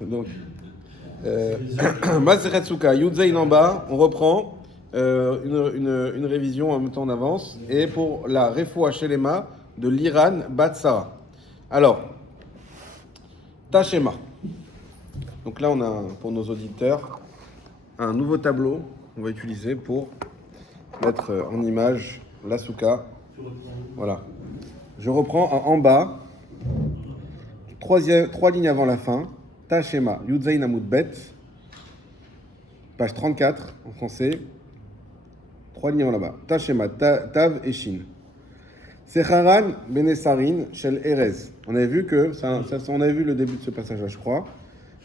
Donc, Masechet Souka, Yudzein en bas, on reprend une révision en même temps en avance. Et pour la Refoua Shelema de l'Iran Batsara. Alors, Tashema. Donc là, on a pour nos auditeurs un nouveau tableau qu'on va utiliser pour mettre en image la souka. Voilà. Je reprends en bas, trois lignes avant la fin. Tashema, Yudzain Amud Bet, page 34 en français. 3 lignes avant là-bas. Tashema, Tav et Shin. Secharan Benesarin Shel Erez. On avait vu que on avait vu le début de ce passage-là, je crois.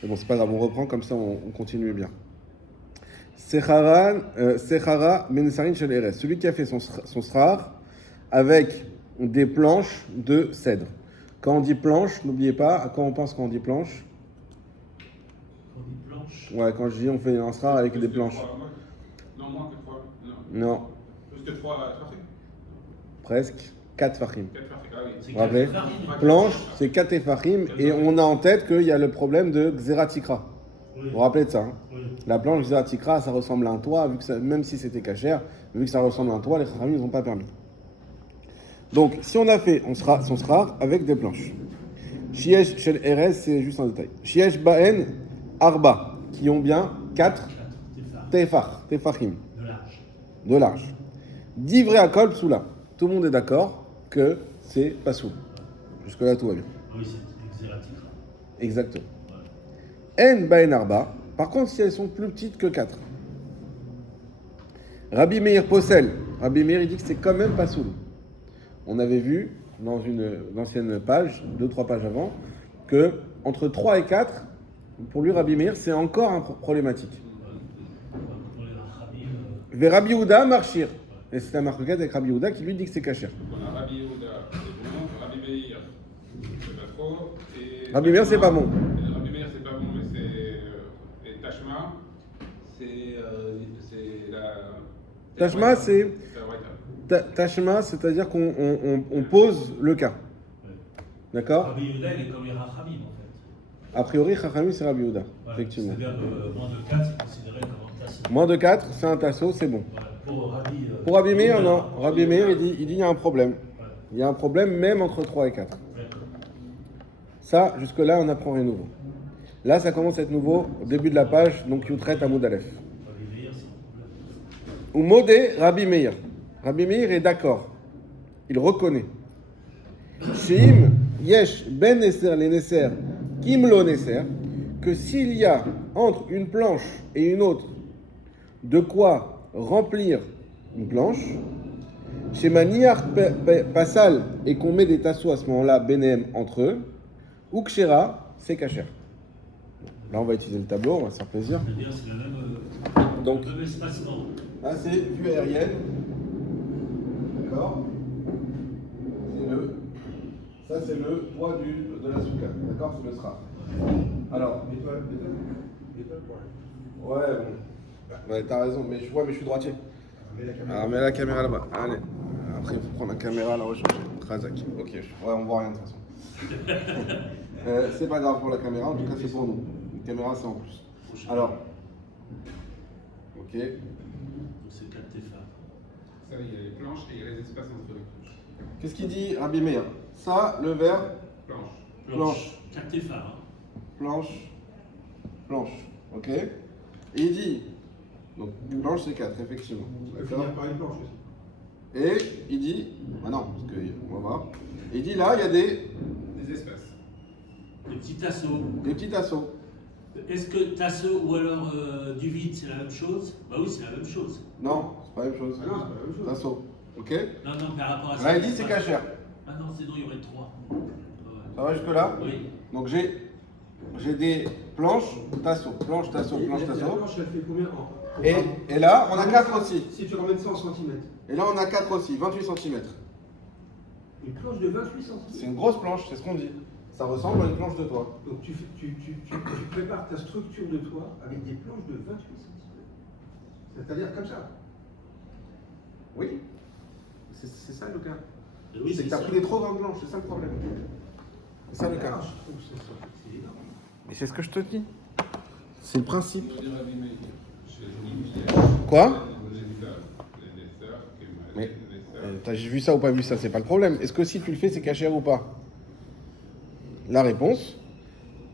Mais bon, c'est pas grave, on reprend comme ça, on continue bien. Sechara Benesarin Shel Erez. Celui qui a fait son srar avec des planches de cèdre. Quand on dit planche, n'oubliez pas, à quoi on pense quand on dit planche? Quand on dit planche. Ouais, quand je dis on fait un srar avec des planches. Non, moins que 3. Non. Plus que 3 fachim. Presque. 4 fachim. 4 fachim, ah oui. C'est Vous rappelez? Planche, c'est 4 fachim. Et on a en tête qu'il y a le problème de Xeratikra. Oui. Vous vous rappelez de ça, hein? Oui. La planche Xeratikra, ça ressemble à un toit, vu que ça, même si c'était cachère, vu que ça ressemble à un toit, les chachamim ils n'ont pas permis. Donc, si on a fait son srar avec des planches. Shiesh Shel Erez, c'est juste un détail. Shiesh Baen Arba, qui ont bien 4 tefachim, de large. Divrei Akol Psoula. Tout le monde est d'accord que c'est pas soul. Jusque-là, tout va bien. Oui, c'est Xeratikra. Exactement. En Baen Arba. Par contre, si elles sont plus petites que 4. Rabbi Meir Possel. Rabbi Meir, il dit que c'est quand même pas soul. On avait vu dans une ancienne page, 2-3 pages avant, que entre 3 et 4, pour lui, Rabbi Meir, c'est encore problématique. Pour les Rachamim, Vers Rabbi Yehuda, Marchir. Et c'est un marquette avec Rabbi Yehuda qui lui dit que c'est cachère. On a Rabbi Yehuda, c'est bon. Rabbi Meir, c'est pas trop. Et Rabbi Meir, c'est pas bon. Rabbi Meir, c'est pas bon, mais c'est. Et Tashma, c'est la. Tashma, c'est. la Writer. Tashma, c'est-à-dire qu'on on pose le cas. ouais. D'accord? Rabbi Yehuda, il est comme les Rachamim, en fait. A priori, Chachamim, c'est Rabbi Yehuda. Ouais, Effectivement. C'est-à-dire moins de 4, c'est considéré comme un tasse. Moins de 4, c'est un tasso, c'est bon. Ouais, pour Rabbi. Pour Rabbi Meir, Yehuda, non. Rabbi Meir, il dit il y a un problème. Ouais. Il y a un problème même entre 3 et 4. Ouais. Ça, jusque-là, on n'apprend rien de nouveau. Là, ça commence à être nouveau au début de la page, donc Youtret Amoud Aleph. Rabbi Meir, c'est un problème. Ou modé Rabbi Meir. Rabbi Meir est d'accord. Il reconnaît. Sheim yesh ben neser les neser kimlo neser, que s'il y a entre une planche et une autre de quoi remplir une planche, chez Maniar Passal, et qu'on met des tasseaux à ce moment-là, Benem entre eux, ou Kshera, c'est Kacher. Là, on va utiliser le tableau, on va se faire plaisir. C'est-à-dire, c'est le même. Donc, Le même espacement. là, c'est vue aérienne. D'accord? Ça, c'est le poids de la souka. D'accord? C'est le sera. Alors. Ouais, bon. Ouais, t'as raison, mais je suis droitier. Alors, mets la caméra là-bas. Allez. Après, il faut prendre la caméra là, rechercher. Khazak. Ok, ouais, on voit rien de toute façon. C'est pas grave pour la caméra, en tout cas, c'est pour nous. Une caméra, c'est en plus. Alors. Ok. Donc, c'est 4 Tefar. Ça, il y a les planches et il y a les espaces entre les planches. Qu'est-ce qu'il dit Rabbi Meir? Ça, le verre, Planche. Planche. 4 Tefar. planche, planche. Ok? Et il dit, donc planche c'est 4, effectivement. Il faut D'accord? finir par une planche aussi. Et il dit, ah non, parce que on va voir. Il dit là, il y a des Des espaces. Des petits tasseaux. petits tasseaux. Est-ce que tasseau ou alors du vide, c'est la même chose? Bah oui, c'est la même chose. Non, c'est pas la même chose. Ah non, c'est pas la même chose. Tasseau. Ok? Non, non, par rapport à ça. Là, il dit c'est cachère. Ah non, c'est non, il y aurait 3. Ça va jusque-là? Oui. Donc j'ai des planches, tasseaux, planche, tasseau, planche, La tasseau. planche, elle fait combien Et là, on a 4 aussi. Si tu ramènes ça en centimètres. Et là, on a 4 aussi, 28 cm. Une planche de 28 C'est centimètres. une grosse planche, c'est ce qu'on dit. Ça ressemble à une planche de toit. Donc tu prépares ta structure de toit avec des planches de 28 centimètres. C'est-à-dire comme ça. Oui. C'est ça le cas. Oui, C'est que tu as ça. pris des trop grandes planches, c'est ça le problème. C'est ça le cas. Ah, je trouve que c'est énorme. c'est ce que je te dis. C'est le principe. Je veux dire, Rabbi Meir, chez lui, Quoi? les sœurs, Mais t'as vu ça ou pas vu ça, c'est pas le problème. Est-ce que si tu le fais, c'est cachère ou pas? La réponse,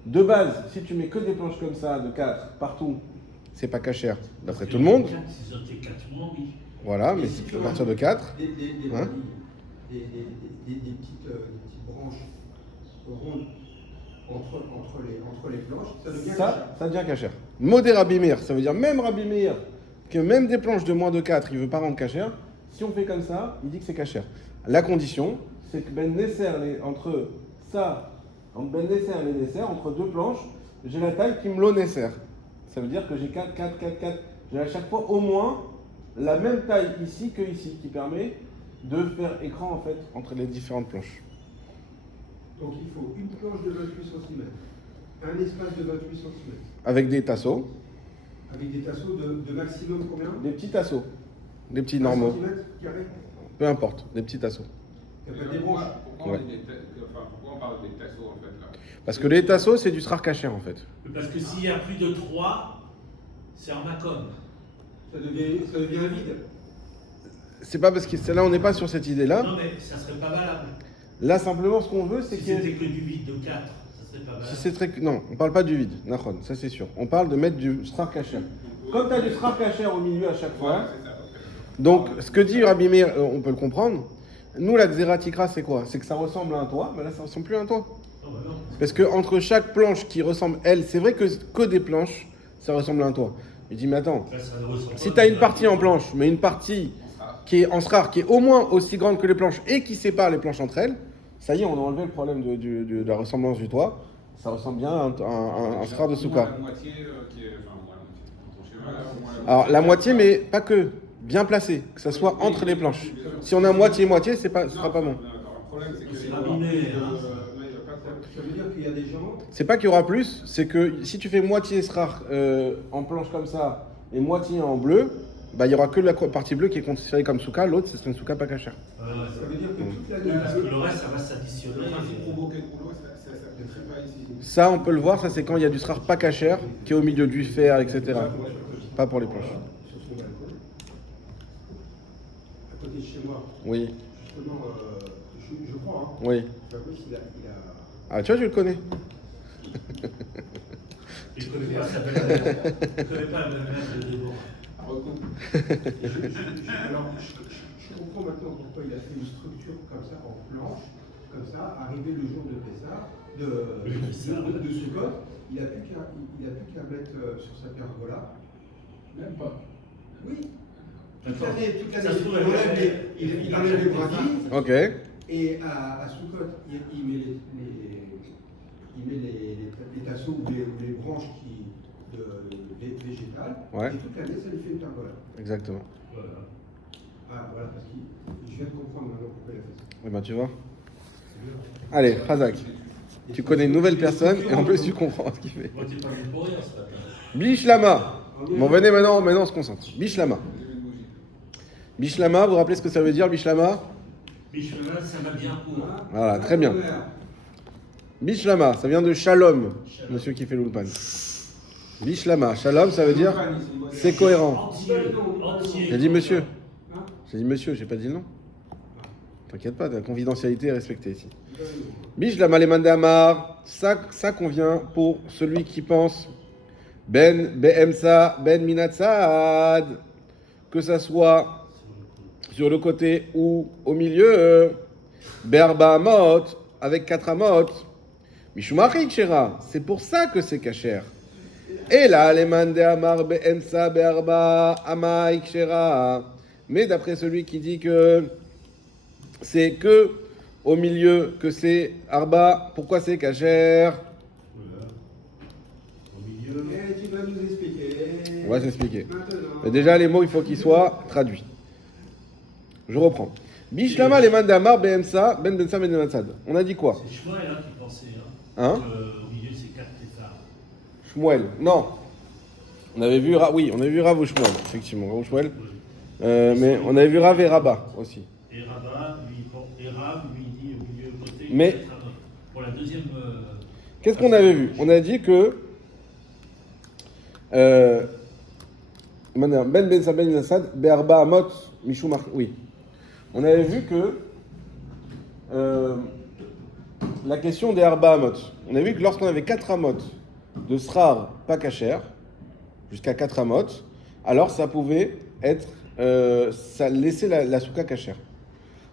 de base, si tu mets que des planches comme ça, de 4, partout, c'est pas cachère, d'après tout le monde. Si sur tes 4 mois, oui. Voilà, mais si tu peux partir de 4, Des hein? petites branches rondes entre les planches, ça devient ça devient cachère. Modé Rabbi Meir, ça veut dire même Rabbi Meir, que même des planches de moins de 4, il veut pas rendre cachère. Si on fait comme ça, il dit que c'est cachère. La condition, c'est que Ben Nesser, entre ça, entre Ben Nesser et les Nesser, entre deux planches, j'ai la taille qui me l'eau Nesser. Ça veut dire que j'ai 4, 4, 4, 4. J'ai à chaque fois au moins la même taille ici que ici, qui permet de faire écran en fait entre les différentes planches. Donc il faut une planche de 28 cm, un espace de 28 cm, Avec des tasseaux, avec des tasseaux de maximum combien? des petits tasseaux, des petits 1 normaux, centimètre carré. peu importe, des petits tasseaux. Il n'y a pas des branches. Ouais. Pourquoi on parle des tasseaux en fait là? Parce que les tasseaux, c'est du srar cachère en fait. Parce que s'il y a plus de 3, c'est en macom. Ça devient vide. C'est pas parce que là, on n'est pas sur cette idée-là. Non, mais ça serait pas valable. Là, simplement, ce qu'on veut, c'est Si que. c'était que du vide de 4, ça serait pas valable. Si c'est très... Non, on parle pas du vide, Nahon, ça c'est sûr. On parle de mettre du srar cachère. Comme tu as du srar cachère au milieu à chaque fois, C'est ça, ok. donc ce que dit Rabbi Meir, on peut le comprendre. Nous, la xératikra, c'est quoi? C'est que ça ressemble à un toit, mais là, ça ressemble plus à un toit. Non, bah non. Parce que entre chaque planche qui ressemble, elle, c'est vrai que des planches, ça ressemble à un toit. Il dit, mais attends, Là, ça ne ressemble si pas tu as à une partie en planche, mais une partie qui est en srar, qui est au moins aussi grande que les planches et qui sépare les planches entre elles, ça y est, on a enlevé le problème de la ressemblance du toit. Ça ressemble bien à un srar de soukha. La moitié qui est. Enfin, moi, la moitié. Ton schéma, là, au moins Alors la moitié, mais pas que, bien placé, que ça soit entre les planches. Si on a moitié-moitié, ce sera pas bon. Non, d'accord. Le problème, c'est que. C'est il Rabbi va y avoir Meir, plus de- hein. non, il va pas trop- Ça veut dire qu'il y a des gens. C'est pas qu'il y aura plus, c'est que si tu fais moitié srar en planche comme ça et moitié en bleu, bah il y aura que la partie bleue qui est considérée comme souka, l'autre c'est une souka pas cachère. Ça veut dire que toute l'année. Parce que le reste, ça va s'additionner. Le principe provoquer le rouleau, ça ne crée pas ici. Ça on peut le voir, ça c'est quand il y a du srar pas cachère qui est au milieu du fer, etc. Pas pour les planches. Sur son balcon, à côté de chez moi, Oui, justement, je crois, hein, oui. Fabrice, il a Ah tu vois, je le connais. Je ne connais pas sa belle Je ne connais pas la belle de Déborah. Alors, je comprends maintenant pourquoi il a fait une structure comme ça, en planche, comme ça, arrivé le jour de Pessah, de Sukkot, il n'a plus qu'à mettre sur sa pergola. Même pas. Oui. Toute D'accord. l'année, Ça se trouve, il enlève les brindilles, Ok. et à Sukkot, il met les tasseaux ou les branches végétales, Ouais. et toute l'année, ça lui fait une pergola. Exactement. Voilà. Ah, voilà, parce que je viens de comprendre maintenant pourquoi il a fait ça. Eh ben tu vois. Allez, Razak. Tu connais une nouvelle personne et en plus tu comprends ce qu'il fait. Moi, t'es pas venu pour rien ce matin. Bishlama. Bon, venez maintenant, on se concentre. Bishlama. Bishlama, vous vous rappelez ce que ça veut dire, Bishlama? Michelin, ça va bien pour. Voilà, très bien. Bishlama, ça vient de Shalom, monsieur qui fait l'ulpan. Bishlama, Shalom, ça veut dire c'est cohérent. Entier. J'ai dit monsieur. J'ai dit monsieur, j'ai pas dit le nom. T'inquiète pas, ta confidentialité est respectée ici. Bishlama les mandamar, ça convient pour celui qui pense Ben Be'emsa, Ben Minatsad, que ça soit sur le côté ou au milieu, Berba Amot, avec 4 amot, Mishumachik Shera, c'est pour ça que c'est cachère. Et là, les mandamar Be'emsa, Berba Amaik Shera, mais d'après celui qui dit que c'est que au milieu, que c'est Arba, pourquoi c'est cachère? Au milieu. Et tu vas nous expliquer. On va s'expliquer. Maintenant. Mais déjà, les mots, il faut qu'ils soient traduits. Je reprends. Bishlama les mandamar be'emsa ben bensa ben bensaad. On a dit quoi? C'est Shmuel hein, qui pensait. Hein? Au milieu, c'est 4 tétards. Shmuel. Non. On avait vu oui, on avait vu Rav ou Shmuel, effectivement, Rav ou Shmuel. Mais on avait vu Rav et Rabat aussi. Et Rabat, lui, Rav, lui, il dit au milieu côté. Mais- 4 amot. Pour la deuxième. Qu'est-ce qu'on avait vu? On a dit que Ben Sabel Nassad, Be'arba Amot, Mishou Mar. Oui. On avait vu que la question des Arba Amot. On a vu que lorsqu'on avait 4 Amot de Srar pas kasher, jusqu'à 4 Amot, alors ça pouvait être. Ça laissait la souka kasher.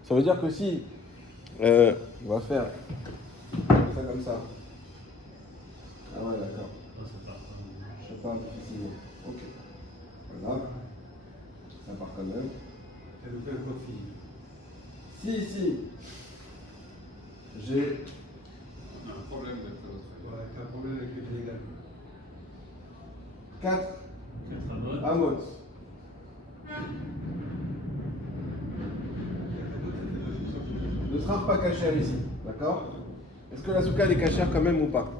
Ça veut dire que si. On va faire ça comme ça. Ah ouais, d'accord. Je sais pas difficile. Ok. Voilà. Ça part quand même. Ça nous fait un code physique. Si ici, j'ai On a un problème avec l'autre. Ouais, t'as un problème avec les légal. 4 Amot. amot de srar pas kasher ici, d'accord? Est-ce que la souka est kasher quand même ou pas?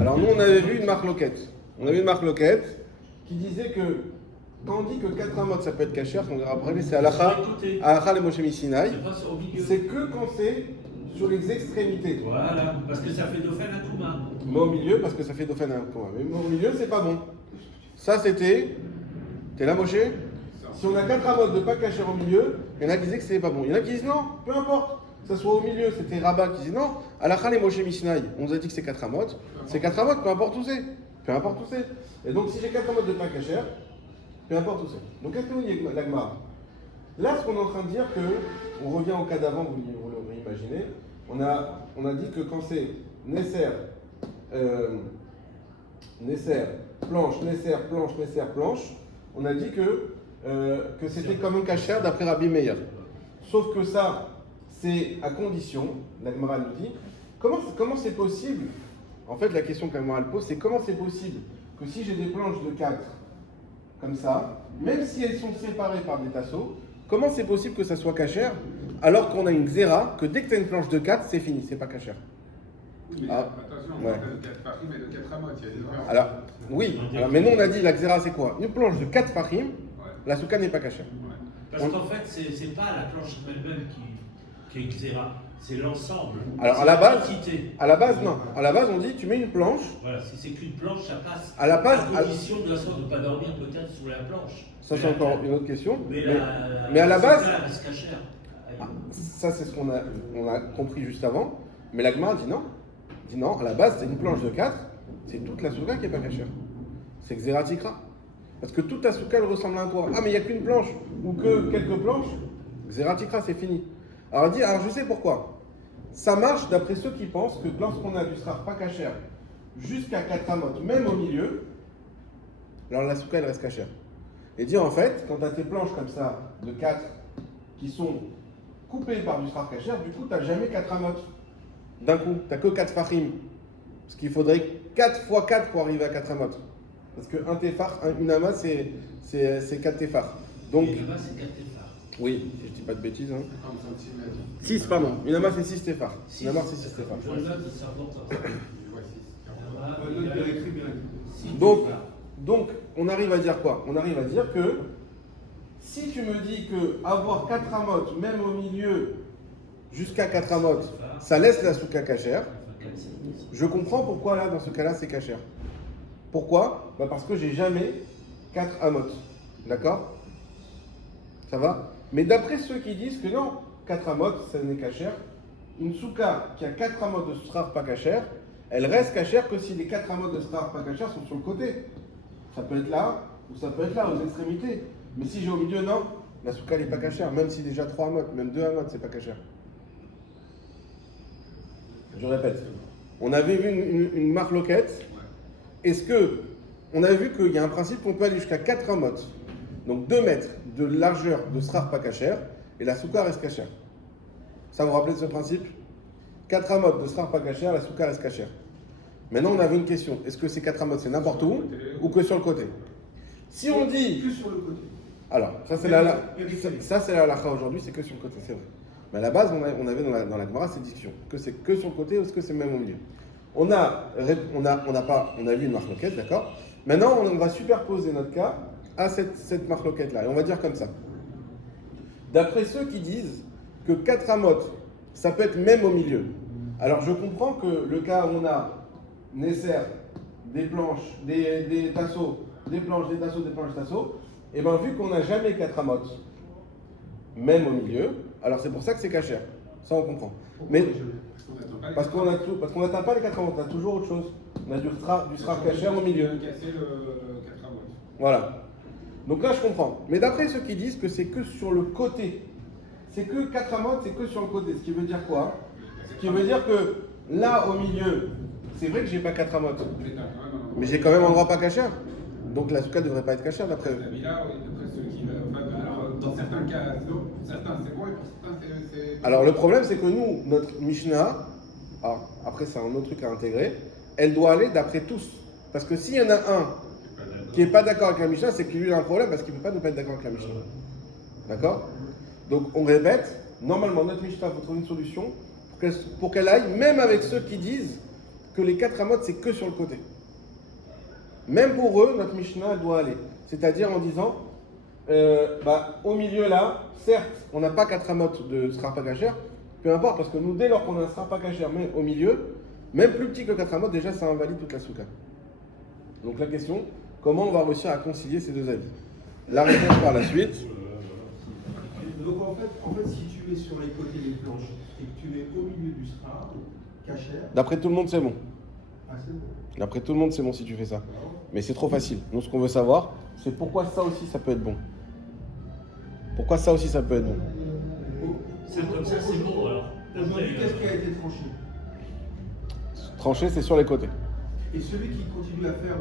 Alors nous on avait vu une marloquette. On avait une marloquette qui disait que quand on dit que 4 amot ça peut être kasher, on dira après c'est halakha le Moshe Misinaï, C'est pas au milieu. c'est que quand c'est sur les extrémités. Voilà, parce que ça fait Dauphin à Kouma. Mais au milieu, parce que ça fait Dauphin un commun. Mais au milieu, c'est pas bon. Ça, c'était. T'es là, Moshe? Si on a 4 amotes de pas cacher au milieu, il y en a qui disaient que c'était pas bon. Il y en a qui disent non, peu importe. Que ça soit au milieu, c'était Rabat qui dit non. Halakha les Moshe Mishnah, on nous a dit que c'est 4 amotes. C'est 4 amotes, peu importe où c'est. Peu importe où c'est. Et donc, si j'ai 4 amotes de pas cacher, peu importe où c'est. Donc, qu'est-ce que vous dites, l'Agmara? Là, ce qu'on est en train de dire, que on revient au cas d'avant, vous l'aurez imaginé. On a dit que quand c'est Nesser, planche, Nesser, planche, Nesser, planche, on a dit que c'était quand même cachère d'après Rabbi Meir. Sauf que ça, c'est à condition, la Gemara nous dit, comment c'est possible? En fait, la question que la Gemara pose, c'est comment c'est possible que si j'ai des planches de 4, comme ça, même si elles sont séparées par des tasseaux, comment c'est possible que ça soit cachère alors qu'on a une xéra, que dès que tu as une planche de 4, c'est fini, c'est pas cachère? Mais Ah, attention, on ouais. parle de 4 fahim et de 4 amot, il y a une différence. Alors, oui, mais nous on a dit la xéra c'est quoi? Une planche de 4 fahim, Ouais. la souka n'est pas cachère. Ouais. Parce qu'en fait, c'est pas la planche elle-même qui est xéra, c'est l'ensemble. Alors, C'est à la base- quantité. À la base, non. À la base, on dit tu mets une planche. Voilà, si c'est qu'une planche, ça passe. À la base, à condition de la sorte de ne pas dormir peut-être sous la planche. Ça, c'est encore une autre question. Mais à la base, ça reste cachère. ça c'est ce qu'on a compris juste avant. Mais la Gemara dit non. Dit non, à la base, c'est une planche de 4, c'est toute la souka qui n'est pas cachère. C'est xératikra. Parce que toute ta souka, elle ressemble à un toit. Ah, mais il n'y a qu'une planche, ou que quelques planches, xératikra, c'est fini. Alors, je sais pourquoi. Ça marche d'après ceux qui pensent que lorsqu'on a du srar pas cachère jusqu'à 4 amot, même au milieu, alors la souka, elle reste cachère. Et dit en fait, quand tu as tes planches comme ça, de 4, qui sont coupées par du srar cachère, du coup, tu n'as jamais 4 amot. D'un coup, tu n'as que 4 fahim. Parce qu'il faudrait 4 fois 4 pour arriver à 4 amot. Parce qu'un tefar, une ama, c'est 4 tefar. Donc, Et là-bas, c'est 4 téphars. oui, si je dis pas de bêtises. 50 cm. 6, pardon. Une ama, c'est 6 tefar. Une ama, c'est 6 tefar. Je note, c'est important. Je vois 6. Notre père écrit bien. Donc, on arrive à dire quoi? On arrive à dire que si tu me dis que avoir 4 amot, même au milieu, jusqu'à 4 amot, ça laisse la souka cachère, je comprends pourquoi là, dans ce cas-là, c'est cachère. Pourquoi? Parce que j'ai jamais 4 amot. D'accord? Ça va? Mais d'après ceux qui disent que non, 4 amot, ça n'est cachère, une souka qui a 4 amot de srar pas cachère, elle reste cachère que si les 4 amot de srar pas cachère sont sur le côté. Ça peut être là, ou ça peut être là, aux extrémités. Mais si j'ai au milieu, non, la souka n'est pas cachère. Même si déjà 3 amot, même 2 amot, c'est pas cachère. Je répète. On avait vu une marloquette. Est-ce que, on a vu qu'il y a un principe qu'on peut aller jusqu'à 4 amot, donc 2 mètres de largeur de srar pas cachère, et la souka reste cachère. Ça vous rappelez de ce principe? 4 amot de srar pas cachère, la souka reste cachère. Maintenant, on avait une question. Est-ce que ces 4 amot, c'est n'importe où ou que sur le côté? Si on dit... Que sur le côté. Alors, ça c'est la halakha aujourd'hui, c'est que sur le côté, c'est vrai. Mais à la base, on avait dans la Gemara cette discussion. Que c'est que sur le côté ou est-ce que c'est même au milieu? On a vu une marloquette, d'accord? Maintenant, on va superposer notre cas à cette marloquette-là. Et on va dire comme ça. D'après ceux qui disent que 4 amot, ça peut être même au milieu. Alors, je comprends que le cas où on a Nesser, des planches, des tasseaux, des planches, des tasseaux, des planches, des tasseaux, et bien vu qu'on n'a jamais 4 amotes, même au milieu, alors c'est pour ça que c'est cachère. Ça on comprend. Mais parce qu'on n'atteint pas les 4 amotes, on a toujours autre chose. On a du srar cachère au milieu. Casser le 4 amotes. Voilà. Donc là je comprends. Mais d'après ceux qui disent que c'est que sur le côté, c'est que 4 amotes, c'est que sur le côté. Ce qui veut dire quoi? Ce qui veut dire que là au milieu, c'est vrai que j'ai pas 4 amotes, mais j'ai quand même un endroit pas cachère. Donc la souka ne devrait pas être cachère d'après eux. Dans certains cas, certains c'est bon et pour certains c'est. Alors le problème c'est que nous, notre Mishnah, alors, après c'est un autre truc à intégrer, elle doit aller d'après tous. Parce que s'il y en a un qui n'est pas d'accord avec la Mishnah, c'est qu'il lui a un problème parce qu'il ne peut pas nous pas être d'accord avec la Mishnah. D'accord? Donc on répète, normalement notre Mishnah, il faut trouver une solution pour qu'elle aille, même avec ceux qui disent que les 4 amotes c'est que sur le côté. Même pour eux, notre Mishnah elle doit aller. C'est-à-dire en disant, au milieu là, certes, on n'a pas 4 amotes de srar pas cachère, peu importe, parce que nous, dès lors qu'on a un srar pas cachère, mais au milieu, même plus petit que 4 amotes, déjà ça invalide toute la souka. Donc la question, comment on va réussir à concilier ces deux avis? La réponse par la suite. Donc en fait, si tu mets sur les côtés des planches et que tu mets au milieu du srar cachère, D'après tout le monde, c'est bon. c'est bon. D'après tout le monde, c'est bon si tu fais ça. Mais c'est trop facile. Nous, ce qu'on veut savoir, c'est pourquoi ça aussi, ça peut être bon. Pourquoi ça aussi, ça peut être bon. Ça, comme ça, c'est bon alors. Aujourd'hui, qu'est-ce qui a été tranché? Trancher, c'est sur les côtés. Et celui qui continue à faire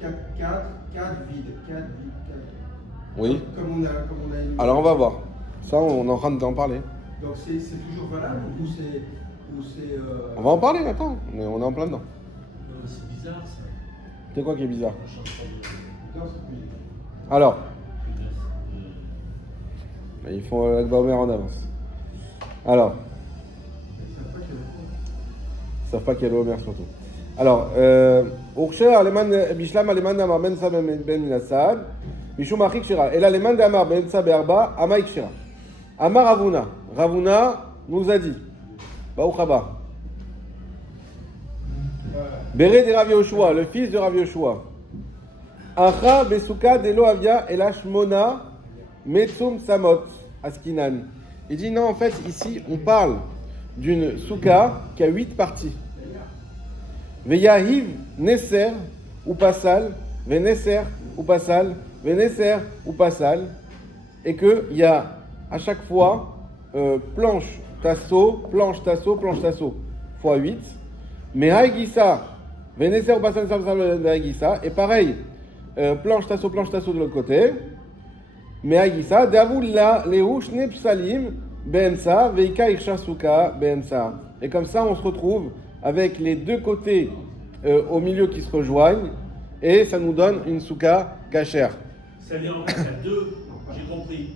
4 vides, 4 vides, 4. Oui. Comme on a élu. Alors, on va voir. Ça, on est en train d'en parler. Donc c'est toujours valable ou c'est. On va en parler maintenant. On est en plein dedans. C'est bizarre ça. C'est quoi qui est bizarre? On change pas de- Non, c'est plus. Alors, ils font l'Akba en avance. Alors, ils savent pas qu'il y a le Homer surtout. Alors, Urcher Aleman Bishlam Aleman Amar Ben Sa Ben Minassad, Mishum Achik Shira. Et l'Aleman d'Amar Ben Sa Berba, Amaik Shira. Amar Ravuna. Ravuna nous a dit, Baruch Haba. Béré de Rav Yoshua, le fils de Rav Yoshua. Acha Besuka Delo Avia Elash Mona Metsum Samot Askinan. Il dit non, en fait, ici, on parle d'une souka qui a 8 parties. Veyahiv Nesser ou Pasal, Venesser ou Pasal, Venesser ou Pasal. Et qu'il y a à chaque fois planche, tasseau, planche, tasseau, planche, tasseau, fois 8. Mais Haïgissa, Venesser ou Pasal, Haïgissa. Et pareil, planche, tasseau de l'autre côté. Mais Haïgissa, Davoulla, Lehush, Nepsalim, Bensa, Veika, Irshasuka, Bensa. Et comme ça, on se retrouve avec les deux côtés au milieu qui se rejoignent. Et ça nous donne une souka cachère. C'est-à-dire, en fait, tu as deux, j'ai compris,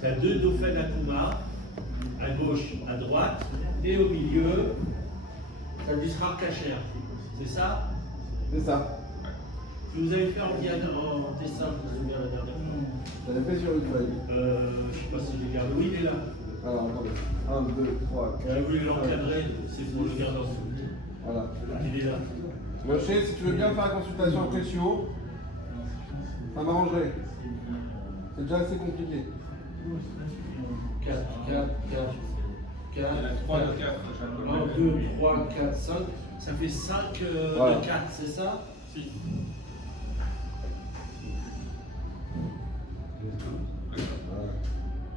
tu as deux dauphins d'Akuma, à gauche, à droite, et au milieu, tu as du srar cachère. C'est ça? C'est ça. Que vous avez fait en Guyane, en dessin, je me souviens la dernière fois. Ça l'a fait sur une feuille. Je ne sais pas si je les garde. Oui, il est là. Alors, attendez. 1, 2, 3, 4. Vous voulez l'encadrer, c'est pour le garder en dessous. Voilà. Il est là. Moshe, si tu veux bien faire la consultation après Chio, ça m'arrangerait. C'est déjà assez compliqué. 4, 4, 4, 4, 3 de 4. 1, 2, 3, 4, 5. Ça fait 5 Voilà. de 4, c'est ça? Si.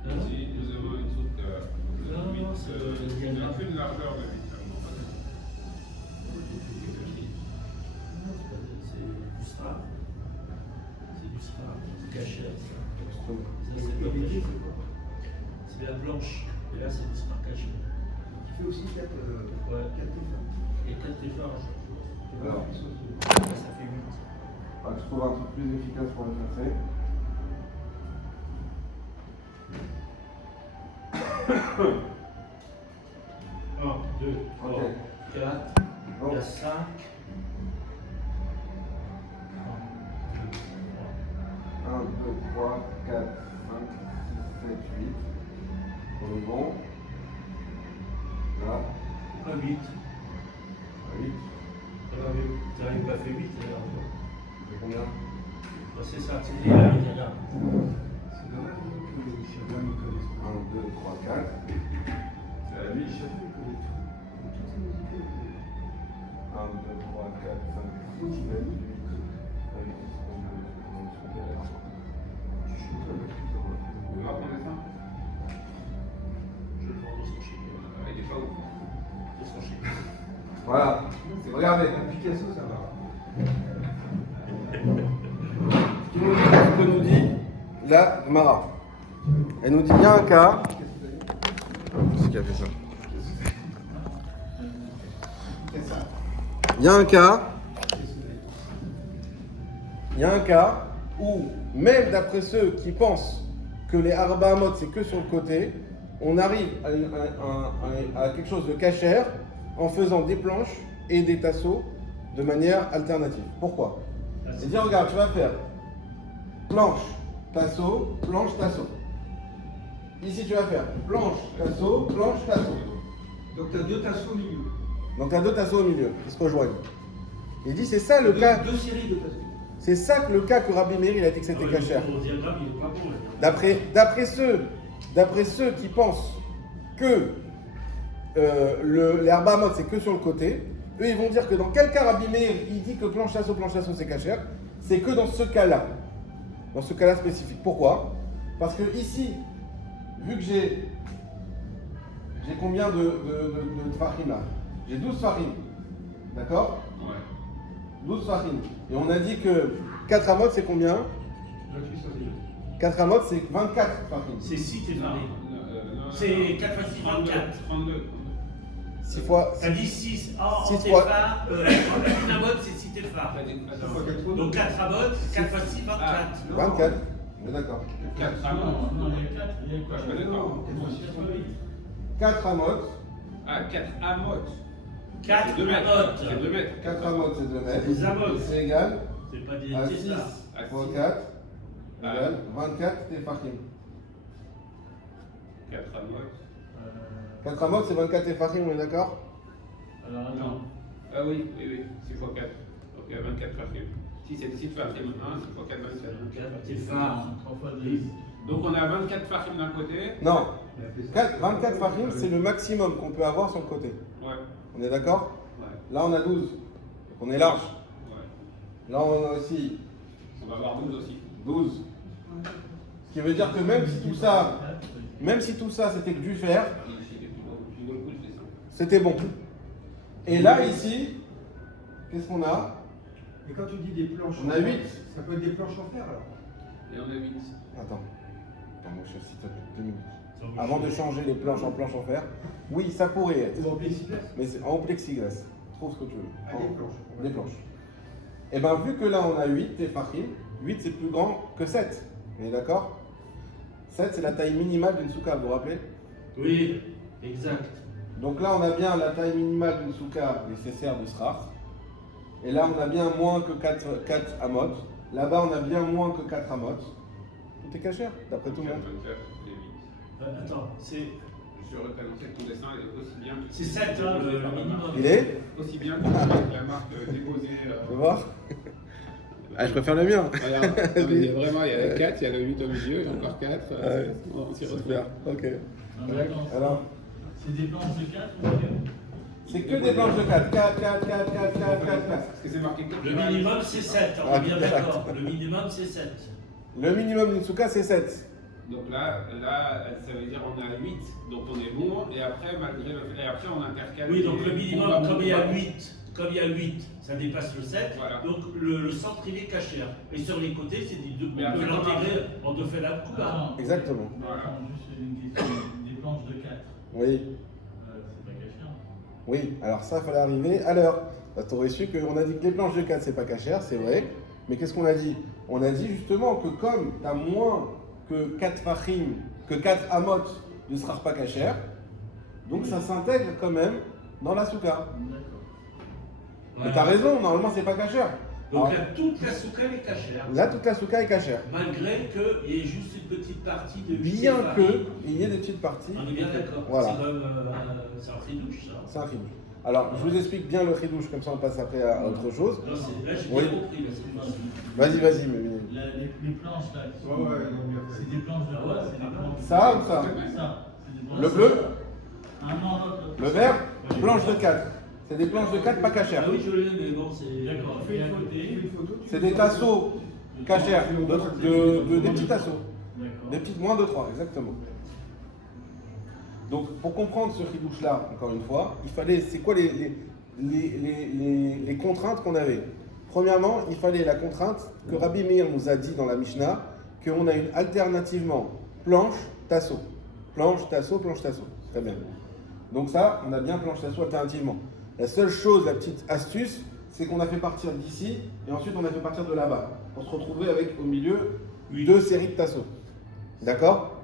Ici, nous avons une soupe de Non, 8. c'est Il n'y a qu'une largeur de 8. C'est du stra. C'est du stra. C'est caché là. Ça, c'est pas caché. C'est la planche. Et là, c'est du stra caché. Tu fais aussi 4 Ouais. Et 4 défarges. Alors, Ça fait 8. je trouve un truc plus efficace pour le français. 1, 2, 3, Ok. 4. Il y a 5. 1, 2, 3, 4, 5, 6, 7, 8. On est bon. Là, 1, 8. 8. Ça va mieux. a fait 8 alors. C'est combien? Bah, c'est ça, c'est les là. C'est dommage que les chefs ne connaissent pas. 1, 2, 3, 4. C'est la Les biche. chefs ne connaissent pas. Toutes ces musiques, 1, 2, 3, 4, 5, 6, 7, 8. On va prendre ça. Je le vends 200 chez Il est pas ouf. 200 chez Voilà. Regardez. Picasso, ça va. Ce que nous dit la Mara. Elle nous dit il y a un cas. Qu'est-ce qui a fait ça? Il y a un cas où, même d'après ceux qui pensent que les Arba Amot c'est que sur le côté, on arrive à quelque chose de cachère en faisant des planches et des tasseaux de manière alternative. Pourquoi? C'est-à-dire, regarde, tu vas faire planche, tasseau, planche, tasseau. Ici, tu vas faire planche, tasseau, planche, tasseau. Donc tu as deux tasseaux au milieu. Donc, tu as deux tasseaux au milieu qui se rejoignent. Il dit, c'est ça le cas. Deux séries de tasseaux. C'est ça que le cas que Rabbi Meir il a dit que c'était cachère. Le diagramme, il est pas bon. Là. D'après ceux qui pensent que les Arba Amot c'est que sur le côté, eux ils vont dire que dans quel cas Rabbi Meir il dit que planche tasseau c'est cachère, c'est que dans ce cas-là. Dans ce cas-là spécifique. Pourquoi? Parce que ici, vu que j'ai combien de tfachim là? J'ai 12 tfachim. D'accord? Ouais. 12 tfachim. Et on a dit que 4 amot c'est combien? 28 sur 4 amot c'est 24 tfachim. C'est 6 tes Non, farines. non, C'est 4 fois 6, 24. 32. 6 fois. T'as dit 6 en Six tes fois- phares. Une amode, c'est 6 tes phares. Donc 4 amodes, 4 fois 6, 24. 24. On est d'accord. 4 amants. Non, il y a 4. Il y a Quoi, je suis pas d'accord. 4 amot. Ah, 4 amots. 4 C'est 2 mètres. amodes. C'est 2 mètres. 4 amot c'est 2 mètres. C'est des amodes. C'est égal C'est pas des à 6 Tesla. fois 4 égale 24 tefachim. 4 amots. 4 amot c'est 24 tefachim, on est d'accord? Alors Non. Ah oui, 6 fois 4. Donc il y a 24 farines. Si c'est 6 farines, 1, 6 fois 4, 24. tes phares. 3 fois 10. Donc on a 24 farines d'un côté. Non. 24 tefachim c'est le maximum qu'on peut avoir sur le côté. Ouais. On est d'accord? Ouais. Là on a 12. Donc on est large. Ouais. Là on a aussi On va avoir 12 aussi. 12. Ce qui veut dire que même si tout ça c'était que du fer, Tu vois le coup, je descends. c'était bon. Et là ici, qu'est-ce qu'on a? Et quand tu dis des planches, On a 8. Ça peut être des planches en fer alors. Et on a 8. Attends, mon cher, s'il te plaît, 2 minutes. Avant de changer les planches en fer, oui, ça pourrait être. Ou en plexiglas. Mais c'est en plexiglas. Trouve ce que tu veux. Ah, des planches. Des planches. Et bien, vu que là on a 8 tefachim, 8 c'est plus grand que 7. On est d'accord? 7 c'est la taille minimale d'une souka, vous vous rappelez? Oui, exact. Donc là on a bien la taille minimale d'une souka nécessaire de srach. Et là on a bien moins que 4 amot. Là-bas on a bien moins que 4 amot. Tout est cachère, d'après tout le monde. 24, c'est 8. Attends, c'est Je suis retenu que ton dessin est aussi bien que 7 hein, le minimum. Il est? aussi bien que la marque déposée. Tu veux voir? Ah, je préfère le mien. Regarde, non, mais il y a vraiment, il y a 4, il y a le 8 au milieu, il y a encore 4. On s'y retrouve. Super, ok. Non, mais attends, Alors, c'est des planches de 4 ou de c'est que des planches de 4. 4, 4, 4, 4, 4, 4, 4. Parce que c'est marqué Le minimum c'est 7, on est bien d'accord. Le minimum c'est 7. Le minimum d'une souka c'est 7. Donc là, ça veut dire on a 8, donc on est bon, et après, après on intercale. Oui, donc le on minimum, va comme il y a monter. 8, ça dépasse le 7. Voilà. Donc le centre il est cachère. Et sur les côtés, c'est des deux. Mais On peut après, l'intégrer en deux faits d'un coup. Attends, Exactement. Voilà. attends, juste une question. Des planches de 4, Oui. c'est pas caché. Hein. Oui, alors ça, il fallait arriver à l'heure. Tu aurais su qu'on a dit que les planches de 4, c'est pas cachère, c'est vrai. Mais qu'est-ce qu'on a dit? On a dit justement que comme tu as moins que 4 fachim, que 4 amot de srar pas cachère, donc ça s'intègre quand même dans la souka. D'accord. Mais t'as raison, normalement c'est pas cachère. Donc Alors, là, toute la souka elle est cachère. là, toute la souka est cachère. Malgré qu'il y ait juste une petite partie de Bien farine. qu'il y ait des petites parties. On est bien d'accord. Voilà. C'est comme c'est un fridouche ça. C'est un film. Alors, je vous explique bien le chidouche, comme ça on passe après à autre chose. Non, là, j'ai Oui. bien compris. Là, c'est pas- Vas-y, mais... Les planches là, qui sont- Ouais, ouais, non, bien fait. c'est des planches de quoi? C'est des planches. Ça ou ça? Ça. C'est des planches- Le bleu? Ah non, l'autre. Le vert? Planche de 4. C'est des planches de 4 pas cachères. Ah oui, je l'ai, mais bon, c'est. D'accord. Et à côté. Une photo, tu C'est des tasseaux cachères, des petits tasseaux. D'accord. Des petites moins de 3, exactement. Donc, pour comprendre ce chidouche-là, encore une fois, il fallait, c'est quoi les contraintes qu'on avait? Premièrement, il fallait la contrainte que Rabbi Meir nous a dit dans la Mishnah, qu'on a une alternativement planche, tasseau. Planche, tasseau, planche, tasseau. Très bien. Donc ça, on a bien planche, tasseau alternativement. La seule chose, la petite astuce, c'est qu'on a fait partir d'ici et ensuite on a fait partir de là-bas. On se retrouverait avec au milieu 2 séries de tasseaux. D'accord?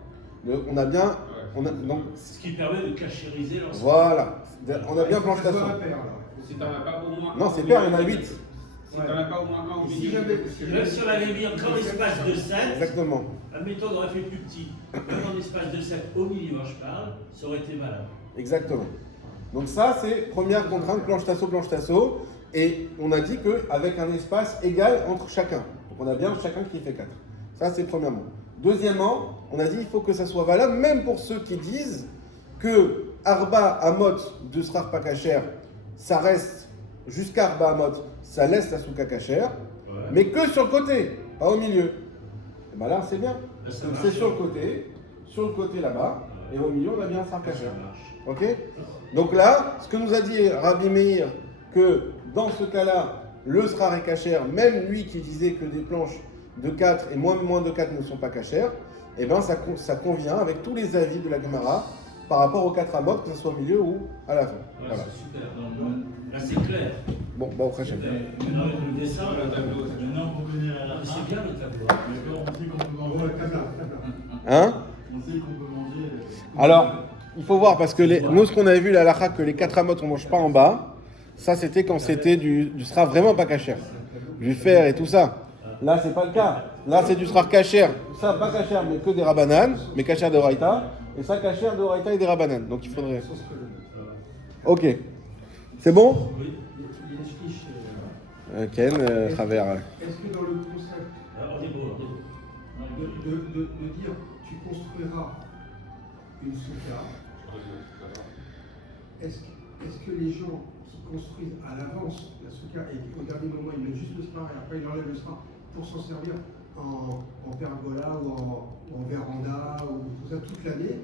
Donc, on a bien... donc, Ce qui permet de cachériser l'ensemble. voilà. On a bien planche, Ça soit tasseau. un paire, alors. Si t'en as pas au moins. Non, un c'est au pair, il y milieu, en a 8. Si t'en as pas au moins un au Si milieu. jamais- Même si on avait mis encore l'espace de 7, Exactement. admettons on aurait fait plus petit, même en espace de 7 au milieu, je parle, ça aurait été valable. Exactement. Donc ça, c'est première contrainte, planche, tasseau. Et on a dit qu'avec un espace égal entre chacun. Donc on a bien chacun qui fait 4. Ça, c'est premièrement. Deuxièmement, on a dit il faut que ça soit valable, même pour ceux qui disent que Arba Amot de Srar Pakacher, ça reste jusqu'à Arba Amot, ça laisse la souka Kacher, mais que sur le côté, pas au milieu. Et ben là, c'est bien. Là, ça Donc marche. c'est sur le côté là-bas, et au milieu, on a bien un Srar Kacher. Ça marche. Ok? Donc là, ce que nous a dit Rabbi Meir, que dans ce cas-là, le Srar est Kacher, même lui qui disait que des planches de 4 et moins de 4 ne sont pas Kacher, et ben ça convient avec tous les avis de la Gemara par rapport aux 4 amot, que ce soit au milieu ou à la fin. Ouais, Voilà. c'est super. Là, c'est clair. Bon, au prochain. Maintenant, avec le dessin, Le tableau, Maintenant qu'on connaît la c'est rare, bien le tableau. d'accord, on sait qu'on peut manger. Ouais, tabla. Hein? On sait qu'on peut manger. Alors, il faut voir, parce que nous, ce qu'on avait vu, la halakha, que les 4 amot, on ne mange pas en bas, ça c'était quand c'était du Srar vraiment pas Kacher. Du fer et tout ça. Là, c'est pas le cas. Là, c'est du Srar Kacher. Ça, pas Kacher, mais que des Rabanan, mais Kacher de Oraita. Et ça, Kacher de Oraita et des Rabanan. Donc, il faudrait. Ok. C'est bon? Oui. Il y a une fiche. Ken, travers. Est-ce que dans le concept Alors, on est beau, on est beau. de dire tu construiras une souka, est-ce que les gens qui construisent à l'avance la souka et au dernier moment ils mettent juste le star et après ils enlèvent le star pour s'en servir en pergola ou en véranda ou tout ça toute l'année,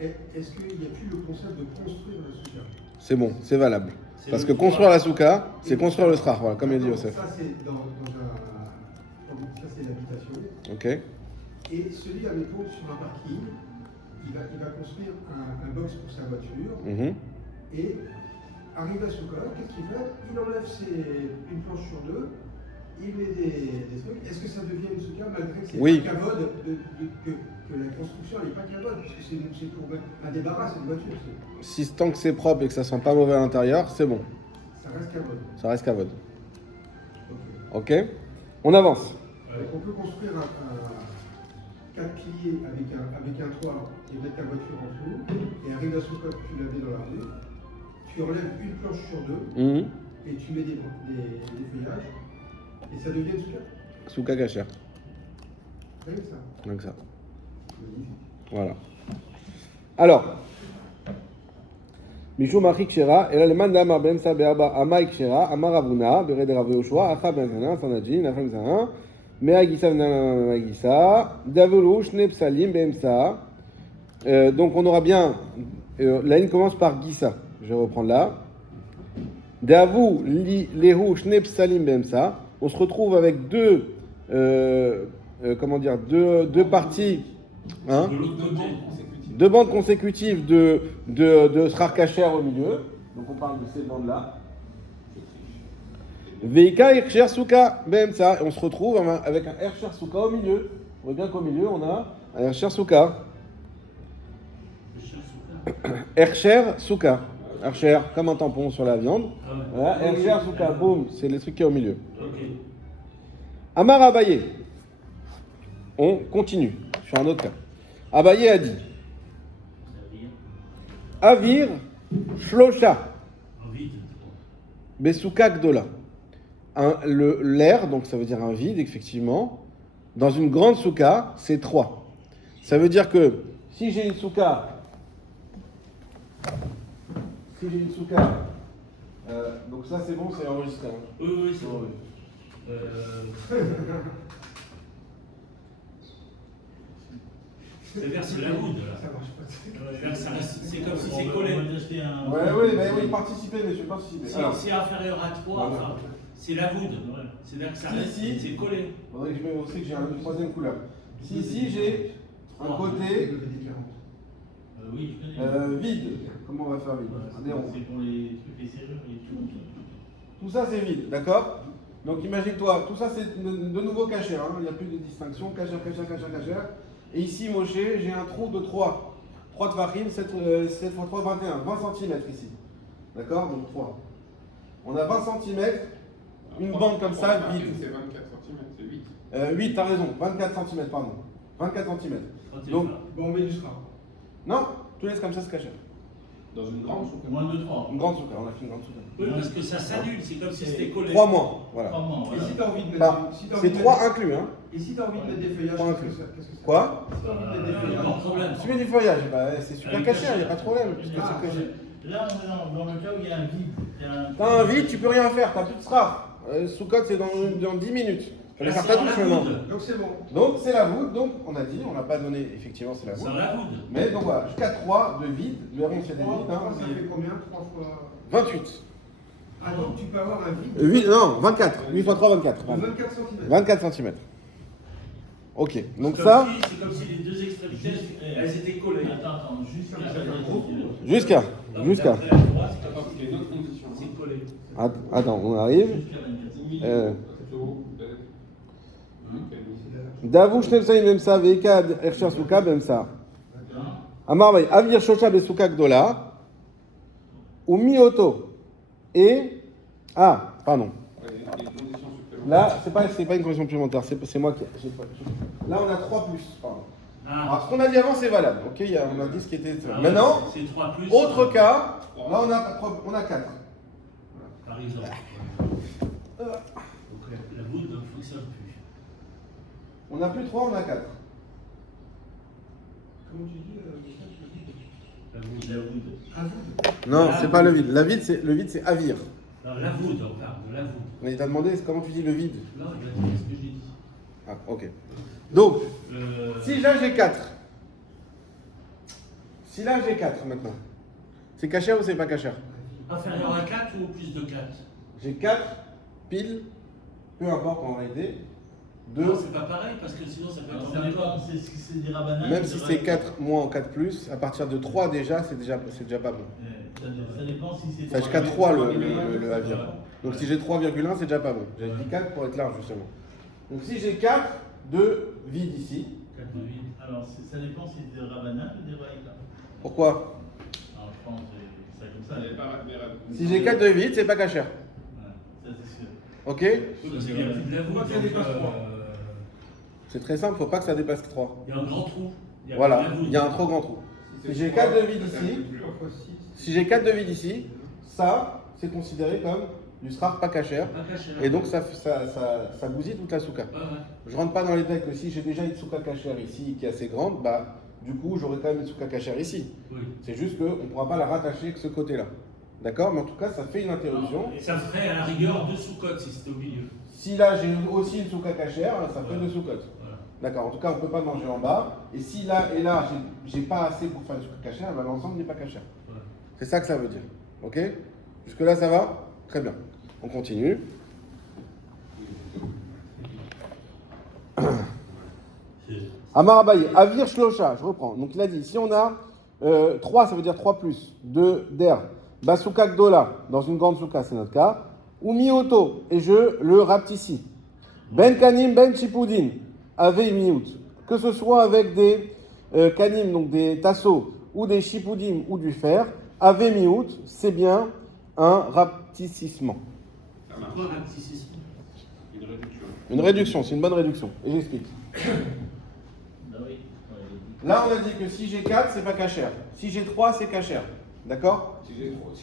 est-ce qu'il n'y a plus le concept de construire la souka? C'est bon, c'est valable. C'est Parce le que pouvoir. construire la souka, c'est construire le Srar, voilà, comme il dit Yosef. Ça c'est ça c'est l'habitation. Ok? Et celui, admettons, sur un parking, il va construire un box pour sa voiture. Mhm. Et arrivé à Souka, qu'est-ce qu'il fait? Il enlève une planche sur 2, il met des trucs. Est-ce que ça devient une Souka malgré que c'est Oui. pas cavode, que la construction n'est pas cavode, puisque c'est pour un débarras, c'est une voiture. Si tant que c'est propre et que ça sent pas mauvais à l'intérieur, c'est bon. Ça reste cavode. Ça reste cavode. Ok. Ok? On avance. Donc on peut construire 4 piliers avec un toit et mettre ta voiture en dessous. Et arrive à Souka, tu la mets dans la rue. Tu enlèves une planche sur 2 Mhm. et tu mets des feuillages. Et ça devient une Souka. Souka Kacher. Rien que ça. Donc ça. Magnifique. Voilà. Alors. Mishum Achik Shera, et là le mandam ben sa be'aba Amaik Shera, Amar Avuna, Bered Rav Yoshua, Acha ben Zana, Sanajin, Nafem Zana, Meagisa Meagisa, Davulu, Shne Psalim, Be'emsa. Donc on aura bien. La ligne commence par Gisa. Je vais reprendre là. Davu, Lehu, Shne Psalim, Be'emsa. On se retrouve avec deux parties. Hein? De l'autre côté. Deux bandes consécutives de Srar Kacher au milieu. Donc on parle de ces bandes-là. Veika Ercher Souka Bemsa. Et on se retrouve avec un Ercher Souka au milieu. On voit bien qu'au milieu, on a un Ercher Souka. Ercher Souka. Ercher, comme un tampon sur la viande. Ah ouais. Voilà, Ercher Souka, boum, c'est les trucs qui est au milieu. Ok. Amar Abaye. On continue sur un autre cas. Abaye a dit Avir Shlosha. vide. Besuka Gdola. L'air, donc ça veut dire un vide, effectivement. Dans une grande souka, c'est 3. Ça veut dire que si j'ai une souka, donc ça c'est bon, c'est enregistré. Hein. Oui, c'est bon. C'est vers la voûte, là. Ça marche pas. C'est comme si c'est collé. Oui, participez, monsieur, participez. Alors, C'est inférieur à 3, voilà. enfin, c'est la voûte. C'est là que ça reste, Si. c'est collé. il faudrait que je mette aussi que j'ai une troisième couleur. Si ici j'ai un côté Oui, je connais. vide, comment on va faire vide? Un rond. C'est pour les trucs, les serrures et tout. Tout ça c'est vide, d'accord? Donc imagine-toi, tout ça c'est de nouveau cachère, hein. Il n'y a plus de distinction, cachère. Et ici, Moshe, j'ai un trou de 3. 3 de farine, 7 x 3, 21. 20 cm ici. D'accord? Donc 3. On a 20 cm, une bande comme ça, vide. C'est 24 cm, c'est 8. 8, t'as raison. 24 cm, pardon. 24 cm. Donc, Bon, on met du sera. non, tu laisses comme ça se cacher. Dans une grande souka. Moins de 3. Une grande souka, on a fait une grande souka. Oui, parce que ça s'annule, c'est comme si c'était collé. 3 moins, voilà. 3 mois, Et voilà. si t'as envie de mettre, Enfin, c'est 3 inclus, hein. Et si t'as envie de mettre des feuillages, Trois qu'est-ce que inclus. ça Quoi? Si t'as envie de mettre des Pas de feuillages. problème. Tu mets du feuillage, bah, c'est super Avec caché, cachère. il n'y a pas de problème. Puisque Ah, c'est caché. Là, on est dans le cas où il y a un vide. T'as un vide, tu peux rien faire, t'as plus de srar. Soukot, c'est dans 10 minutes. Tu vas Là, faire c'est ta dans douche la maintenant. voûte. Donc c'est bon. Donc c'est la voûte, donc on a dit, on n'a pas donné, effectivement c'est la C'est voûte. dans la voûte. Mais donc voilà, jusqu'à 3 de vide, le rond c'est des 3, vides, hein, ça fait combien 3 fois. 28. Ah, donc tu peux avoir un vide 8, non, 24. 8 x 3, 24. de pardon. 24 cm. 24 cm. Ok, donc C'est ça, comme si les deux extrémités, elles étaient collées. Attends, jusqu'à Ça fait un gros coup. jusqu'à. Après, à droite, c'est Attends, comme il y a une autre condition. si c'est collé. Attends, on arrive. Jusqu'à 24. 10 Euh. 000 euros, peut-être. Davou Shnepsaïm Bemsa, Veikad Ershar Souka Bemsa. Amar Bay, Avir Shosha Besuka Gdola. Ou Mioto. Et. Ah, pardon. Il y a une condition supplémentaire. Là, c'est pas une condition supplémentaire, c'est moi qui. Là, on a 3 plus, pardon. Alors, Ah, ce qu'on a dit avant, c'est valable. Ok, on a dit ce qui était. ah ouais, Maintenant, c'est 3 plus. autre cas, là, on a 4. Par exemple. Donc la voûte ne fonctionne plus. On n'a plus 3, on a 4. Comment tu dis La voûte. La voûte. Un vide. Non, La c'est pas le voûte. vide. Le vide, c'est avir. Non, la voûte, on parle de la voûte. Mais t'as demandé comment tu dis le vide. Non, il a dit ce que j'ai dit. Ah, ok. Donc, Euh, si là j'ai 4. Si là j'ai 4 maintenant. C'est cachère ou c'est pas cachère? Inférieur à 4 ou plus de 4? J'ai 4 pile, peu importe en réalité. 2, Non, c'est pas pareil parce que sinon ça peut Alors, être ça en dépend, accord. c'est des rabanats. même ou si des c'est rabanats. 4 moins ou 4 plus, à partir de 3 déjà, c'est déjà pas bon. Ça dépend si c'est. Ça jusqu'à 3 le avir. Donc si j'ai 3,1, c'est déjà pas bon. J'ai dit 4 pour être large justement. Donc si j'ai 4 de vide ici, 4 de vide. Alors, ça dépend si c'est des rabanats ou des raïtas. pourquoi? Alors, je pense que c'est comme ça. Il y a pas des Si j'ai 4 de vide, c'est pas cachère. Ouais, ça c'est sûr. Ok? Oui, parce qu'il n'y a plus de la voûte. Moi, qui dépasse donc, 3. C'est très simple, faut pas que ça dépasse 3. il y a un grand trou. Il y a Voilà, plus de la voûte. il y a un trop grand trou. Si j'ai 4 de vide ici, 3 fois 6. si j'ai 4 de vide ici, ça, c'est considéré comme du srar pas cachère. Pas caché. Et donc ça bousille toute la souka. Ouais, ouais. Je rentre pas dans les détails que si j'ai déjà une souka cachère ici qui est assez grande, bah du coup j'aurai quand même une souka cachère ici. Oui. C'est juste qu'on ne pourra pas la rattacher que ce côté-là. D'accord? Mais en tout cas, ça fait une interruption. Et ça ferait à la rigueur 2 sous-côtes si c'était au milieu. Si là j'ai aussi une souka cachère, ça fait 2 soukottes. Voilà. D'accord, en tout cas, on ne peut pas manger en bas. Et si là et là, j'ai pas assez pour faire une souka cachère, bah, l'ensemble n'est pas cachère. Voilà. C'est ça que ça veut dire. Ok? Jusque-là, ça va? Très bien. On continue. Amar Abaye, Avir Shlosha, je reprends. Donc il a dit, si on a 3, ça veut dire 3 plus, 2 d'air, Basuka Gdola, dans une grande souka, c'est notre cas, ou Mioto, et je le rapetissime. Ben Kanim, Ben Chipoudin, Ave Miout, que ce soit avec des Kanim, donc des tasseaux, ou des Chipoudim, ou du fer, Ave Miout, c'est bien un rapetissement. Ça marche. Quoi, rapetissement? Une réduction. Une réduction, c'est une bonne réduction. Et j'explique. Bah oui. Là, on a dit que si j'ai 4, c'est pas cachère. Si j'ai 3, c'est cachère. D'accord? Si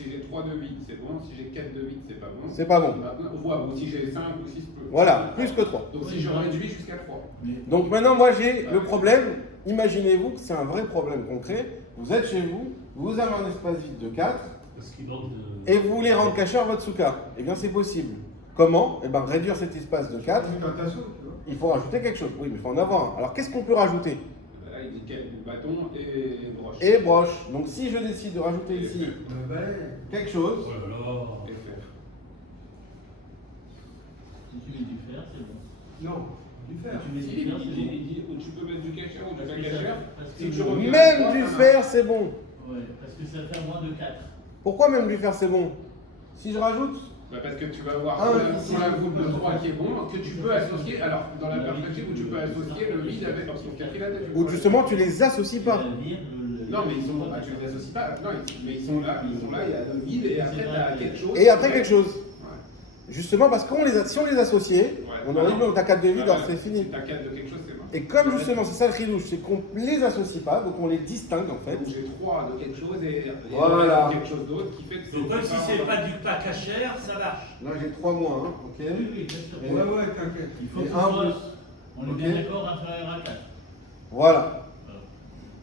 j'ai 3 de vide, c'est bon. Si j'ai 4 de vide, c'est pas bon. C'est pas bon. Ou si j'ai 5 ou 6, Voilà, plus que 3. Donc si je réduis jusqu'à 3. Donc maintenant, moi j'ai le problème. Imaginez-vous que c'est un vrai problème concret. Vous êtes chez vous, vous avez un espace vide de 4 Parce qu'il manque de. et vous voulez rendre cachère votre souka. Eh bien, c'est possible. Comment? Eh bien, réduire cet espace de 4, Ajoute un tasseau, tu vois. il faut rajouter quelque chose. Oui, mais il faut en avoir un. Alors, qu'est-ce qu'on peut rajouter? Là, il dit bâton et broche. Et broche. Donc, si je décide de rajouter ici Un balai. quelque chose, Oh là là. Et fer. Si tu mets du fer, c'est bon. Non, du fer. Si tu mets Si, du fer, c'est bon. il dit tu peux mettre du cachère ou du Parce pas que ça- cachère. parce Si que tu reviens à même trois, du ça marche. fer, c'est bon. Ouais, parce que ça fait moins de 4. Pourquoi même du fer, c'est bon? Si je rajoute, Bah parce que tu vas avoir Ah, sur la voûte de 3 qui est bon, que tu peux associer, alors dans la perspective où tu peux associer le vide avec son Catherine là. ou justement tu les associes pas. Non, mais ils sont, bah, tu les associes pas. Non, mais ils sont là, il y a le vide et après tu as quelque chose. Et après quelque chose. Ouais. Justement parce que si on les associait, on aurait dit que t'as 4 de vide, alors c'est fini. Si t'as 4 de quelque chose, c'est bon. Et comme justement c'est ça le tridouche, c'est qu'on les associe pas, donc on les distingue en fait. Donc j'ai 3 de quelque chose et Voilà. quelque chose d'autre qui fait que Donc même si c'est pas du pas cachère, ça marche. Là j'ai 3 moins, hein, ok. Oui, oui, bien sûr. Et- Ouais, t'inquiète. Il faut Et que ce un soit, plus. on est Ok. bien d'accord, inférieur à 4. Voilà.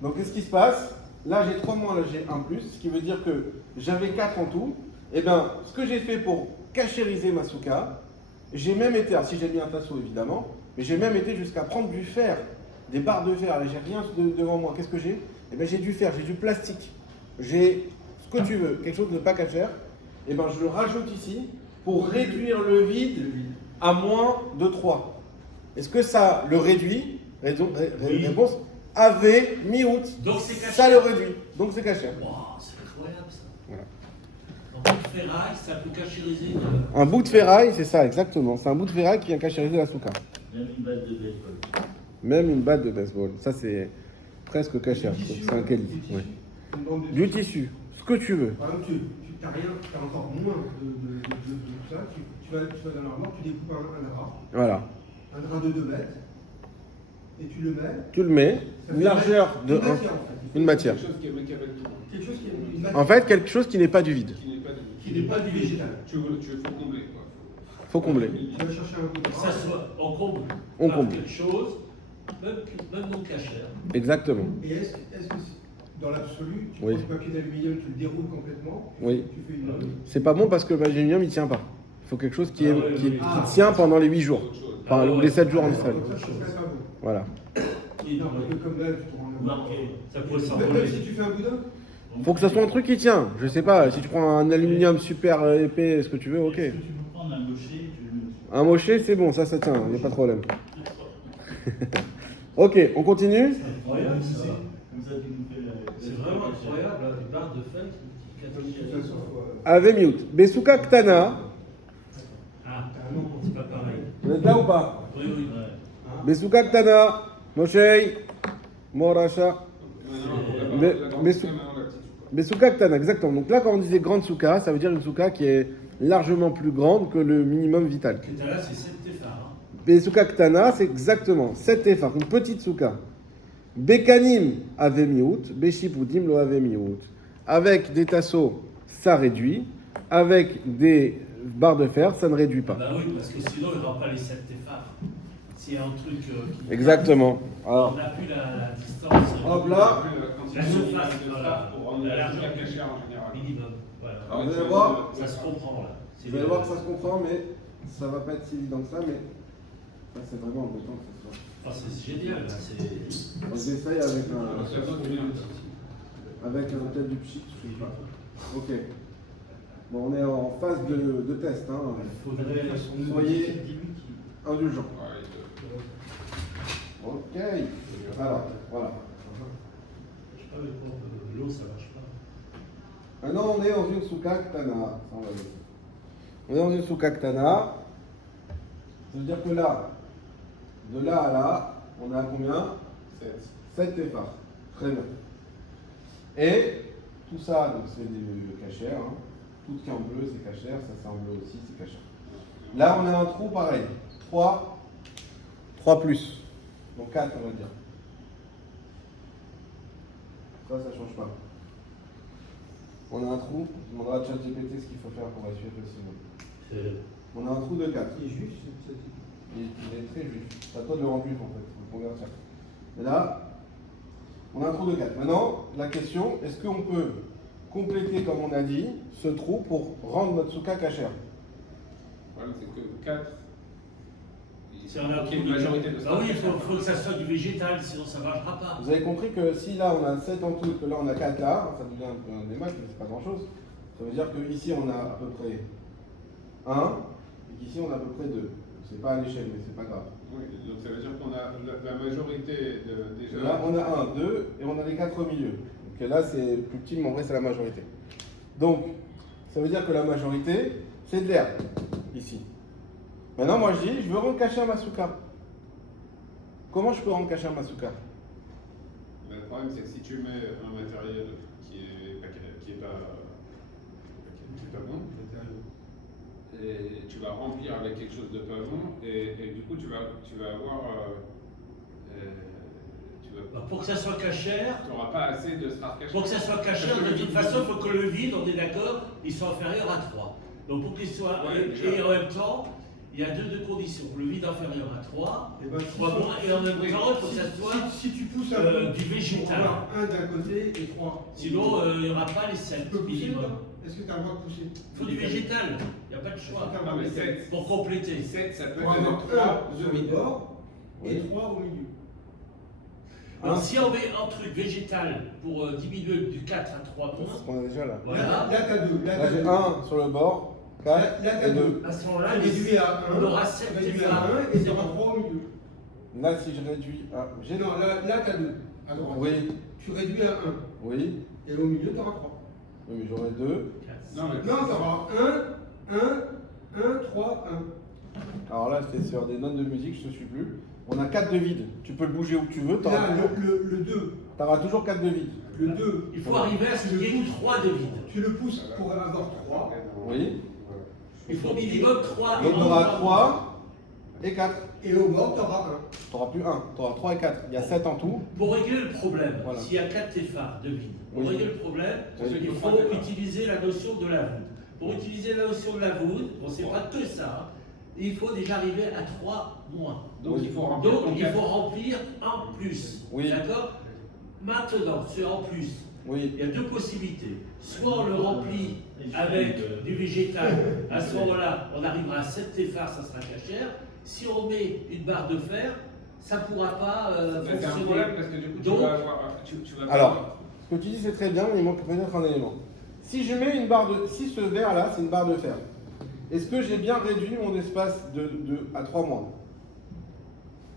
Donc qu'est-ce qui se passe? Là j'ai 3 moins, là j'ai 1 plus, ce qui veut dire que j'avais 4 en tout. Et bien ce que j'ai fait pour cachériser ma souka, j'ai même été, alors si j'ai mis un tasseau évidemment, mais j'ai même été jusqu'à prendre du fer, des barres de fer. Là j'ai rien devant moi, qu'est-ce que j'ai? Eh bien j'ai du fer, j'ai du plastique, j'ai ce que tu veux, quelque chose de pas cachère. Et bien je le rajoute ici pour réduire le vide à moins de 3. Est-ce que ça le réduit? Oui. Réponse AV mi-août. Donc c'est cachère. Ça le réduit. Donc c'est cachère. Wow, c'est incroyable ça. Voilà. En bout de ferraille, ça peut cachériser. Un bout de ferraille, c'est ça exactement. C'est un bout de ferraille qui vient cachériser la souka. Même une balle de baseball. Même une batte de baseball. Ça c'est presque cachère. C'est un quali. Ouais. Une bande de Du tissu. Ce que tu veux. Par exemple, tu n'as rien, tu as encore moins de tout ça. Tu vas dans l'armoire, tu découpes un drap, Voilà. un drap de 2 mètres, et tu le mets. Tu le mets. Ça Une fait largeur de une 1. matière, en fait. Une matière. Quelque chose qui est avec tout. Quelque chose qui est une matière En fait, quelque chose qui n'est pas du vide. Qui n'est pas de qui n'est pas du végétal. Tu faut combler quoi. Faut combler. Tu vas chercher un bout de Que ça soit, on comble. On par comble. quelque chose, même non cachère. Exactement. Et est-ce que dans l'absolu, tu Oui. prends du papier d'aluminium, tu le déroules complètement, Oui. tu fais une note. C'est pas bon parce que le magnésium il tient pas. Il faut quelque chose qui, Ah est, ouais, qui, oui. qui tient pendant les 8 jours. Autre chose. Enfin, Ah ou ouais. les 7 jours en Donc Israël. ça, ça serait pas bon. Voilà. Qui est Non, parce que comme là, tu te rends marqué. Ça pourrait Même s'envoler. si tu fais un boudin, Faut que ça soit un truc qui tient. Je sais pas, si tu prends un aluminium super épais, ce que tu veux, ok. Est-ce que tu peux prendre un gaucher et tu le mets dessus? Un mochet, c'est bon, ça tient, il n'y a pas de problème. Ok, on continue. C'est incroyable ça. Comme ça, tu nous fais la. C'est vraiment incroyable, là, une barre de feuilles qui de toute catégorise. façon, Ave miut. Besuka ktana. Ah, c'est pas pareil. Vous êtes là ou pas? Oui, oui. Ouais. Besuka ktana. Moshei. Morasha. Mais Besuka ktana, exactement. Donc là, quand on disait grande souka, ça veut dire une souka qui est largement plus grande que le minimum vital. Que t'as là, c'est 7 téphars. Hein. Besuka ktana, c'est exactement 7 tefar, une petite souka. Bekanim ave miut, beshiputim lo ave miut. Avec des tasseaux, ça réduit. Avec des barres de fer, ça ne réduit pas. Bah oui, parce que sinon, il ne rend pas les 7 téphars. S'il y a un truc qui. Exactement. Alors, On n'a plus la distance. hop là. La surface, voilà. Pour rendre la cachère en général. Minimum. Voilà. Alors, vous allez voir, Ça se comprend là. C'est vous allez voir que ça se comprend, mais ça va pas être si évident que ça, mais ça c'est vraiment embêtant que ce soit. Ah, c'est génial là. C'est. On essaye avec peut-être du pchit, je sais pas. Ok. Bon, on est en phase de test, hein. Faudrait. Soyez indulgents. Ok. Alors, voilà. Je sais pas, mais pour l'eau, ça marche pas. Maintenant, on est dans une souka ktana. Ça, on va le dire. On est dans une souka ktana. Ça veut dire que là, de là à là, on a combien? 7 tefars. Très bien. Et tout ça, donc c'est des cachères. Hein. Tout qui est en bleu, c'est cachère. Ça, c'est en bleu aussi, c'est cachère. Là, on a un trou pareil. 3 plus. Donc 4, on va dire. Ça change pas. On a un trou, je demanderai à ChatGPT ce qu'il faut faire pour assurer facilement. On a un trou de 4. Il est juif, ce type. Il est très juif. C'est à toi de le rendre juif en fait, faut convertir. Et là, on a un trou de 4. Maintenant, la question, est-ce qu'on peut compléter, comme on a dit, ce trou pour rendre notre souka cachère? Le problème, c'est que 4, C'est un il y a une majorité de Ah oui, il faut que ça soit du végétal, sinon ça ne marchera pas. Vous avez compris que si là on a 7 en tout et que là on a 4 là, ça devient un peu un démat, mais c'est pas grand chose. Ça veut dire qu'ici on a à peu près 1 et qu'ici on a à peu près 2. C'est pas à l'échelle, mais c'est pas grave. Oui, donc ça veut dire qu'on a la majorité déjà. Là on a 1, 2 et on a les 4 au milieu. Donc là c'est plus petit, mais en vrai c'est la majorité. Donc ça veut dire que la majorité c'est de l'air ici. Maintenant moi je dis, je veux rendre cachère ma souka. Comment je peux rendre cachère ma souka? Mais le problème, c'est que si tu mets un matériel qui est pas bon, et tu vas remplir avec quelque chose de pas bon, et du coup, tu vas avoir. Pour que ça soit cachère, Tu n'auras pas assez de stars cachères. pour que ça soit cachère, Parce que de toute façon, il faut que le vide, on est d'accord, il soit inférieur à 3. Donc pour qu'il soit. Ouais, et en même temps, il y a deux conditions. Le vide inférieur à 3, Et ben, 3 moins, et en même temps, il faut que ça soit si tu pousses un peu, du végétal. un d'un côté et 3. Sinon, il n'y aura pas les 7 Tu peux pousser minimum. toi? Est-ce que tu as le droit de pousser? Il faut du végétal, il n'y a pas de choix. Non, mais 7, Pour compléter. ça peut Pour être avoir 3 1 sur le bord et Oui. 3 au milieu. Alors si on met un truc végétal pour diminuer du 4 à 3 C'est ce points, qu'on a déjà là. voilà. Là, tu as 2. Là j'ai 1 sur le bord, 4 Là, t'as et 2. À ce moment-là, Tu réduis à 1. on aura 7 réduit à départ. 1 et tu auras 3 au milieu. Là si je réduis à... J'ai Non, là tu as 2. À droite. Oui, Tu réduis à 1. oui, Et au milieu, tu auras 3. oui, mais j'aurai 2. Non, mais Non, tu auras 1, 3, 1. Alors là c'est sur des notes de musique, je ne te suis plus. On a 4 de vide, tu peux le bouger où tu veux, tu Là, auras, le 2. toujours 4 de vide. Le 2. Il faut arriver à ce qu'il y ait 3 de vide. Tu le pousses pour avoir 3. Oui, Il faut minimum 3. donc tu auras 3 et 4. Et au bord, tu auras 1. Tu n'auras plus 1, tu auras 3 et 4. Il y a 7 en tout. Pour régler le problème, Voilà. s'il y a 4 téphares de vide, pour Oui. régler le problème, Oui. il faut utiliser la notion de la voûte. Pour utiliser la notion de la voûte, bon, c'est pas que ça, hein, il faut déjà arriver à 3 moins. donc Oui. il faut remplir Donc ton il 4. faut remplir en plus. Oui. D'accord? Maintenant, c'est en plus. Oui, Il y a deux possibilités. Soit on le remplit avec du végétal, à ce moment-là, on arrivera à 7 téphars, ça sera cachère. Si on met une barre de fer, ça ne pourra pas C'est un fonctionner. problème parce que du coup, Donc- tu vas avoir. Tu vas alors, ce que tu dis c'est très bien, mais il manque peut-être un élément. Si je mets une barre de... Si ce verre là, c'est une barre de fer, est-ce que j'ai bien réduit mon espace à 3 mois?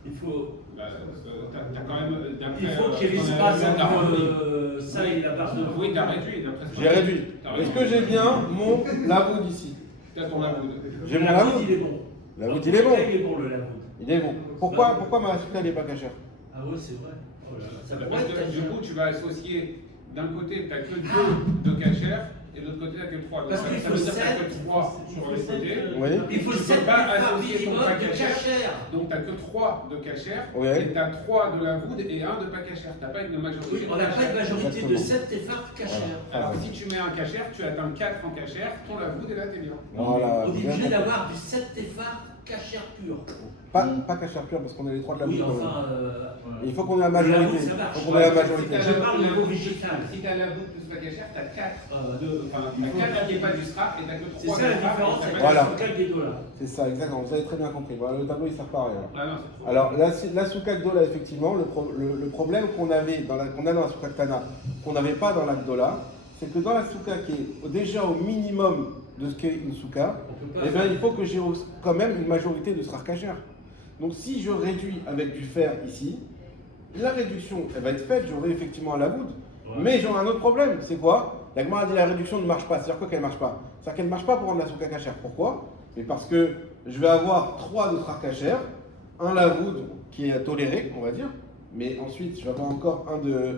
Il faut, t'as quand même. il faut qu'il y ait l'espace entre ça et la barre de fer. Oui, t'as réduit. d'après ce J'ai qu'on a réduit. dit. T'as Est-ce que j'ai bien mon lavoud ici? T'as ton lavoud. J'ai mon La lavoud. voûte, il est bon. La voûte, il est bon. Il est bon, le lavoud. Il est bon. Pourquoi ma souka n'est pas cachère? Ah ouais, c'est vrai. Oh là là, ça pourrait Parce être que du cachère. coup, tu vas associer d'un côté, t'as que 2 de cachère et de l'autre côté, t'as que 3. Parce qu'il faut dire que t'as 7. que 3 sur les côtés. Oui. Il faut Tu peux 7 pas téphars associer ton minimum pas de cachère. cachère. Donc t'as que 3 de cachère Ouais. et t'as 3 de la voûte et 1 de pas cachère. T'as pas une majorité. Oui, on n'a de pas une cachère. majorité de Exactement. 7 téphars cachère. Alors si tu mets un cachère, tu atteins 4 en cachère, ton la voûte et là t'es bien. Voilà. On est bien obligé compris. d'avoir du 7 téphars cachère pure. Pas cachère pure parce qu'on a les 3 de la Oui, voûte. quand même. enfin. Et il faut qu'on ait la majorité. ça marche. Il faut qu'on ait la majorité. Je parle au niveau végétal. Si t'as la voûte plus la cachère, t'as 4 Il faut- t'as 4 qui n'est pas du scrap et t'as que 3 C'est ça la différence avec Voilà. la souka des dollars. C'est ça, exactement. Vous avez très bien compris. Voilà, le tableau il sert pas à rien. Ah non, c'est trop. Alors, la souka Gdola, effectivement, le problème qu'on avait qu'on a dans la souka Ktana, qu'on n'avait pas dans la Gdola, c'est que dans la souka qui est déjà au minimum de ce qu'est une souka, On peut pas eh bien, faire- il faut que j'ai quand même une majorité de srar kasher. Donc, si je réduis avec du fer ici, la réduction, elle va être faite, j'aurai effectivement un lavoud. Ouais. Mais j'aurai un autre problème, c'est quoi? La Gemara dit la réduction ne marche pas. C'est-à-dire quoi qu'elle ne marche pas? C'est-à-dire qu'elle ne marche pas pour rendre la souka kasher. Pourquoi? Mais parce que je vais avoir 3 de srar kasher, un lavoud qui est toléré, on va dire, mais ensuite je vais avoir encore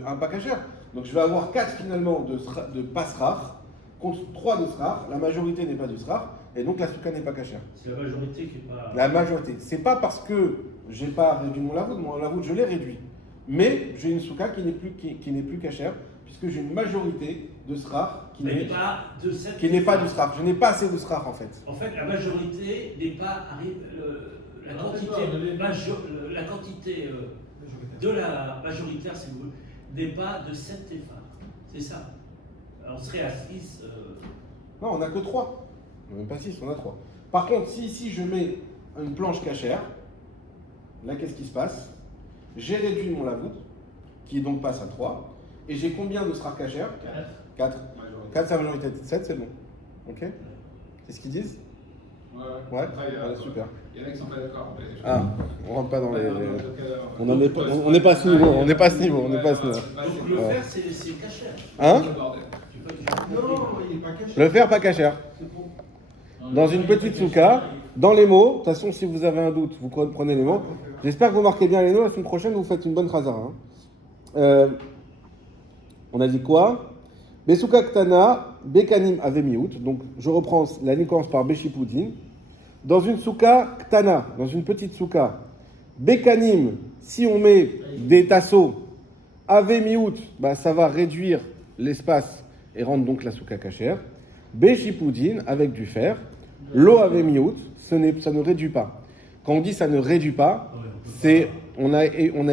un pas kasher. Donc je vais avoir 4 finalement de pas srar contre 3 de srar. La majorité n'est pas du srar, et donc la souka n'est pas kasher. C'est la majorité qui n'est pas. La majorité. C'est pas parce que j'ai pas réduit mon lavoud je l'ai réduit. Mais j'ai une souka qui n'est plus kasher puisque j'ai une majorité de srar qui Mais n'est pas de cette pas du srar. Je n'ai pas assez de srar en fait. En fait, la majorité n'est pas la quantité, la quantité de la majoritaire, si vous voulez, n'est pas de 7 tefar. C'est ça. Alors, on serait à 6. Non, on n'a que 3. On n'a même pas 6, on a 3. Par contre, si ici je mets une planche cachère, là qu'est-ce qui se passe? J'ai réduit mon lavoud, qui donc passe à 3. Et j'ai combien de srar cachère? 4. 4, c'est la majorité. 7, c'est bon. Ok? C'est ce qu'ils disent? Ouais, Après, super. Il y en a qui sont pas d'accord. mais- Ah, on rentre pas dans les. On Donc, n'est pas à ce niveau. On n'est pas à ce niveau. On n'est pas à ce niveau. Donc, le fer, c'est cachère. Hein? Non, il n'est pas caché. Le fer pas cachère. Dans une petite souka, dans les mots, de toute façon, si vous avez un doute, vous prenez les mots. J'espère que vous marquez bien les mots. La semaine prochaine, vous faites une bonne chazara. On a dit quoi? Besuka Ktana, Bekanim Avemiout. Donc, je reprends la ligne commence par Beshipoudin. Dans une souka Ktana, dans une petite souka, Bekanim, si on met des tasseaux, Avemiout, bah, ça va réduire l'espace et rendre donc la souka cachère. Beshipoudin, avec du fer. L'eau Avemiout, ça ne réduit pas. Quand on dit ça ne réduit pas, c'est on a été on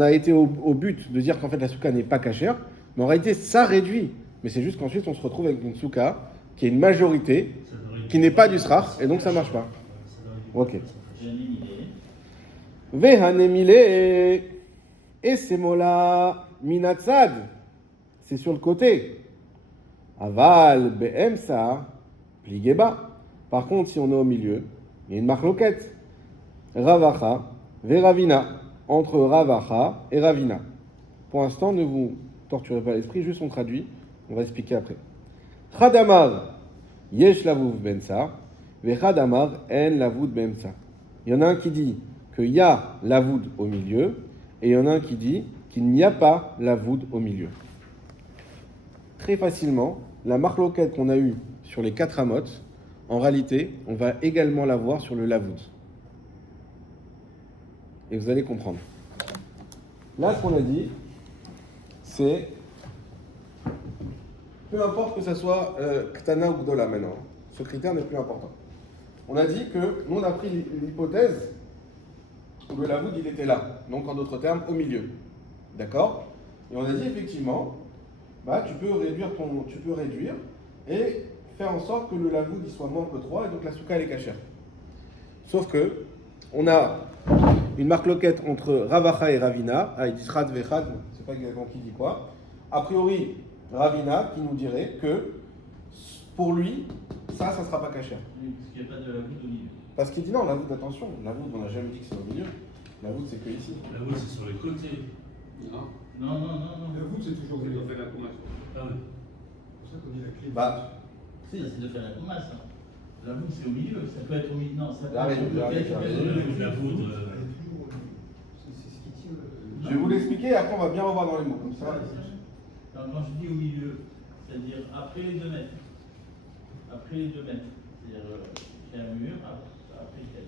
a été au but de dire qu'en fait la souka n'est pas cachère, mais en réalité ça réduit. Mais c'est juste qu'ensuite on se retrouve avec une souka qui est une majorité, qui n'est pas du srar, et donc ça marche pas. Ok. Vehanemile, et ces mots-là, minatzad, c'est sur le côté. Aval, be'emsa, pligeba. Par contre, si on est au milieu, il y a une marloquette. Ravacha, veravina. Entre Ravacha et Ravina. Pour l'instant, ne vous torturez pas l'esprit, juste on traduit, on va expliquer après. Chadamar, yesh lavouv bensa, ve chadamar en lavoud bensa. Il y en a un qui dit qu'il y a lavoud au milieu, et il y en a un qui dit qu'il n'y a pas lavoud au milieu. Très facilement, la marloquette qu'on a eue sur les 4 amotes, en réalité, on va également la voir sur le lavoud. Et vous allez comprendre. Là, ce qu'on a dit, c'est peu importe que ça soit Ktana ou Gdola maintenant, ce critère n'est plus important. On a dit que nous on a pris l'hypothèse où le lavoud il était là, donc en d'autres termes au milieu. D'accord? Et on a dit effectivement, bah, tu peux réduire et faire en sorte que le lavoud il soit moins que 3 et donc la souka elle est cachère. Sauf que on a une marloquette entre Ravacha et Ravina, avec Disrad Vechad, je ne sais pas exactement qui dit quoi. A priori, Ravina qui nous dirait que pour lui, ça ne sera pas cachère. Oui, parce qu'il n'y a pas de la voûte au milieu. Parce qu'il dit non, la voûte, attention, la voûte, on n'a jamais dit que c'est au milieu. La voûte, c'est que ici. La voûte, c'est sur les côtés. Non. Non. La voûte, c'est toujours Ils zéro. ont fait la convention. Ah oui. C'est pour ça qu'on dit la clé. Bah, Si, c'est de faire la commence. La voûte, c'est au milieu. Ça peut être au milieu. Non, ça peut J'arrive, être au j'arrive, milieu. j'arrive. La voûte. Elle est toujours. C'est ce qui tient. je vais vous l'expliquer et après on va bien revoir dans les mots. Comme ça. Quand je dis au milieu, c'est-à-dire après les 2 mètres. Après les 2 mètres. C'est-à-dire qu'il y a un mur, après il y a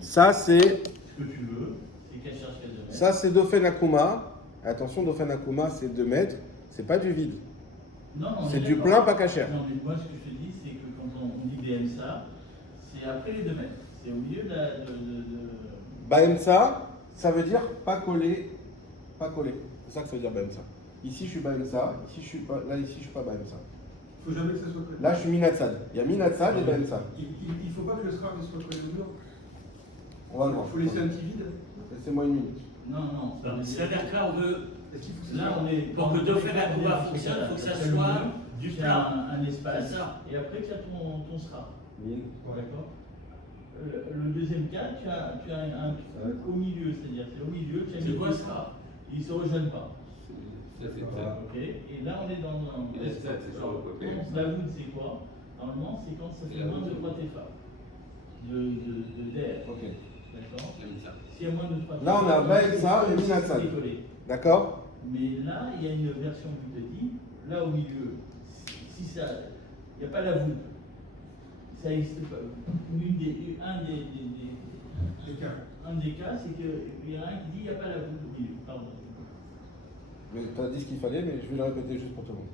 Ça, c'est. ce que tu veux, c'est qu'elle cherche qu'elle 2 mètres. Ça, c'est Dofen Akuma. Attention, Dofen Akuma, c'est 2 mètres. C'est pas du vide. Non, C'est du plein, pas cachère. Non, mais moi, ce que je te dis, c'est que quand on dit BMSA, c'est après les 2 mètres. C'est au milieu de la. Baemsa, ça veut dire pas collé. Pas collé. C'est ça que ça veut dire Baemsa. Ici, je suis Baemsa. Ici, je suis pas. Là, ici, je suis pas Baemsa. Il ne faut jamais que ça soit collé. Là, je suis Minatsad. Il y a Minatsad et Baemsa. Il ne faut pas que le scar soit collé au mur. On va le voir. Il faut laisser un petit vide. Laissez-moi une minute. Non. C'est-à-dire que là, on veut. Est-ce qu'il faut que ça Là, soit- on est. Pour que Dauphin Akuma fonctionne, il faut que ça soit du du plat. un espace. C'est ça. Et après, tu as ton SRA. Mille. D'accord. Le deuxième cas, tu as un truc au milieu, c'est-à-dire c'est au milieu, tu as C'est mis quoi le ça? SRA. Ils ne se rejoignent pas. Ça, c'est Voilà. Ok. Et là, on est dans un. Et la stat, c'est sur le côté. La voûte, c'est quoi? Normalement, c'est quand ça fait moins de 3 TFA. D'air. Ok. D'accord. J'aime ça. S'il y a moins de 3 Là, on a Baemsa et Minatsad. c'est collé. D'accord? Mais là, il y a une version qui te dit, là au milieu, si ça, il n'y a pas la voûte, ça n'existe pas. Un des cas, c'est qu'il y en a un qui dit qu'il n'y a pas la voûte au milieu. Pardon. Mais tu as dit ce qu'il fallait, mais je vais le répéter juste pour tout le monde.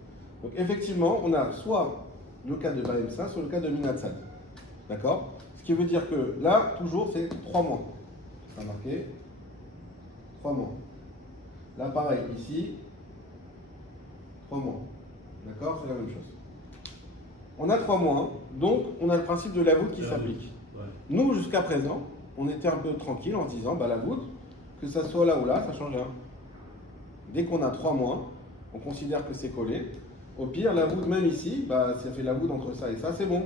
Donc effectivement, on a soit le cas de Baemsa, soit le cas de Minatsad. D'accord? Ce qui veut dire que là, toujours, c'est 3 mois. Ça a marqué 3 mois. Là, pareil, ici, 3 mois. D'accord? C'est la même chose. On a 3 mois, donc on a le principe de la voûte qui s'applique. Ouais. Nous, jusqu'à présent, on était un peu tranquille en se disant, bah, la voûte, que ça soit là ou là, ça change rien. Dès qu'on a 3 mois, on considère que c'est collé. Au pire, la voûte, même ici, bah, ça fait la voûte entre ça et ça, c'est bon.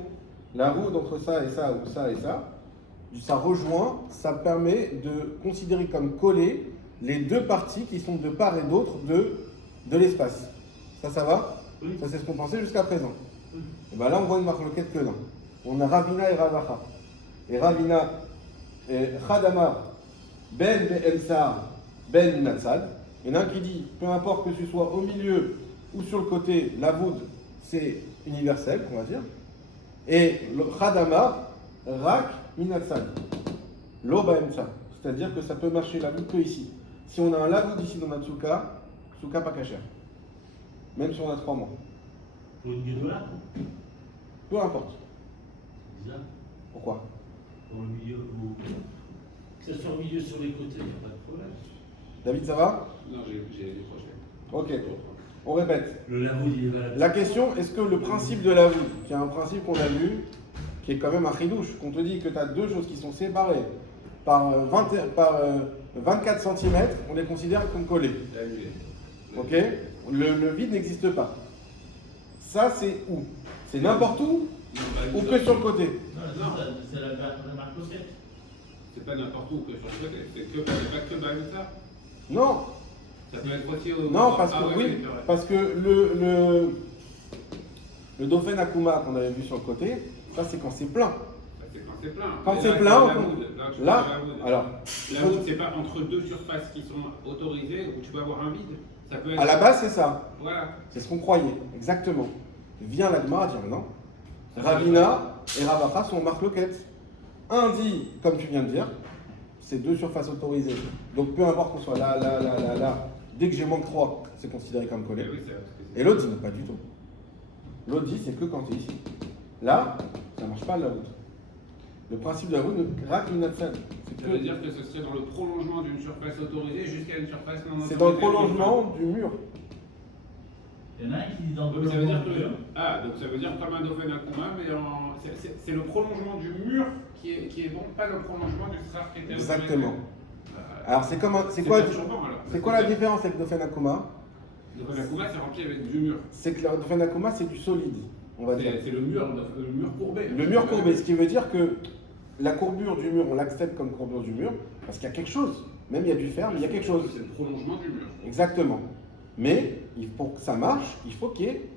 La voûte entre ça et ça, ou ça et ça rejoint, ça permet de considérer comme collé les deux parties qui sont de part et d'autre de l'espace. Ça va? Oui. Ça, c'est ce qu'on pensait jusqu'à présent. Et ben là, on voit une marloquette que non. On a Ravina et Ravacha. Et Ravina et Khadamar, Ben Be'emsar, Ben Minatsad. Il y en a un qui dit, peu importe que tu sois au milieu ou sur le côté, la voûte, c'est universel, on va dire. Et le Khadamar, Rak Minatsad. Lo Baemsa. C'est-à-dire que ça peut marcher la voûte que ici. Si on a un la voûte ici dans notre souka pas cachère. Même si on a 3 mois. Pour une guédola, Peu importe. c'est bizarre. Pourquoi? Dans le milieu, que ce soit au milieu sur les côtés, il n'y a pas de problème. David, ça va? Non, j'ai décroché. Ok. On répète. Le lavabo, il est valable. La question, est-ce que le principe de la voûte, qui est un principe qu'on a vu, qui est quand même un chidouche, qu'on te dit que tu as deux choses qui sont séparées par 24 cm, on les considère comme collées. Ok? Le vide n'existe pas. Ça, c'est où? C'est n'importe où ou que sur le côté? Non, c'est la marque Loquette. C'est pas n'importe où que sur le côté, c'est pas que Baemsa. Non. Ça peut être aussi au. Non, parce que Ah ouais, oui, c'est vrai. parce que le dauphin Akuma qu'on avait vu sur le côté, ça c'est quand c'est plein. Ça, c'est quand c'est plein. Quand Mais c'est là, plein, la on- voûte, tu là, parles de la voûte. alors, La voûte, c'est pas entre deux surfaces qui sont autorisées où tu peux avoir un vide. Ça peut être. à la base c'est ça, Voilà. c'est ce qu'on croyait, exactement. Vient l'Agma à dire non. Ravina et Ravacha sont marque loquette. Un dit, comme tu viens de dire, c'est deux surfaces autorisées. Donc peu importe qu'on soit là, dès que j'ai moins que 3, c'est considéré comme collé. Oui, c'est parce que c'est- Et l'autre dit non, pas du tout. L'autre dit c'est que quand tu es ici. Là, ça ne marche pas la voûte. Le principe de la voûte ne craque une scène. Ça veut dire que ce serait dans le prolongement d'une surface autorisée jusqu'à une surface non autorisée. C'est dans le prolongement du mur. Il y en a un qui dit dans le Donc ça veut dire que. mur. Ah, donc ça veut dire comme un dauphin Akuma, mais c'est le prolongement du mur qui est bon, pas le prolongement du strar qui était autorisé. Exactement. Alors c'est comme c'est C'est quoi perturbant, alors. c'est quoi la différence avec Dauphin Akuma? Dauphin Akuma, c'est rempli avec du mur. C'est que le Dauphin Akuma c'est du solide, on va dire. C'est le mur courbé. Le mur courbé, ce qui veut dire que la courbure du mur, on l'accepte comme courbure du mur parce qu'il y a quelque chose. Même il y a du fer, mais il y a quelque chose. C'est le prolongement du mur. Exactement. Mais pour que ça marche, il faut qu'il y ait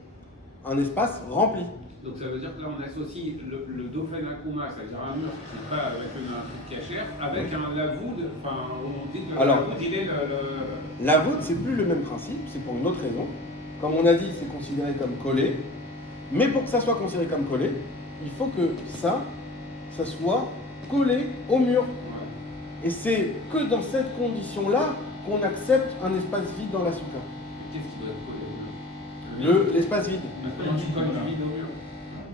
un espace rempli. Donc ça veut dire que là on associe le dauphin Akuma, c'est-à-dire un mur qui n'est pas avec un truc cachère, avec un lavoud, enfin on dit que Alors, la voûte, il est le. La voûte, c'est plus le même principe, c'est pour une autre raison. Comme on a dit, c'est considéré comme collé. Mais pour que ça soit considéré comme collé, il faut que ça soit collé au mur. Ouais. Et c'est que dans cette condition-là qu'on accepte un espace vide dans la souka. Qu'est-ce qui doit être collé au mur? L'espace vide. Comment tu colles du vide au mur?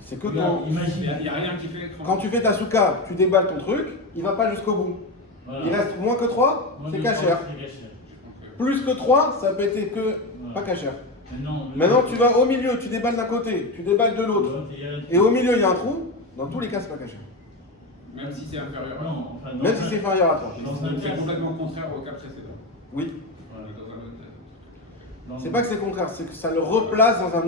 C'est que Regarde, quand, imagine. Il n'y a rien qui fait. quand tu fais ta souka, tu déballes ton truc, il va pas jusqu'au bout. Voilà. Il reste moins que 3, Moins c'est de cachère. trois, c'est cachère. Plus que 3, ça peut être que pas cachère. Maintenant, tu vas au milieu, tu déballes d'un côté, tu déballes de l'autre. Et au milieu, il y a un trou. Dans tous les cas, c'est pas cachère. Même si c'est inférieur à. Non, enfin, dans Même un- si c'est inférieur à 3. dans un C'est cas, complètement contraire au cas précédent. Oui. voilà. Dans un autre. Dans- C'est pas que c'est contraire, c'est que ça le replace dans un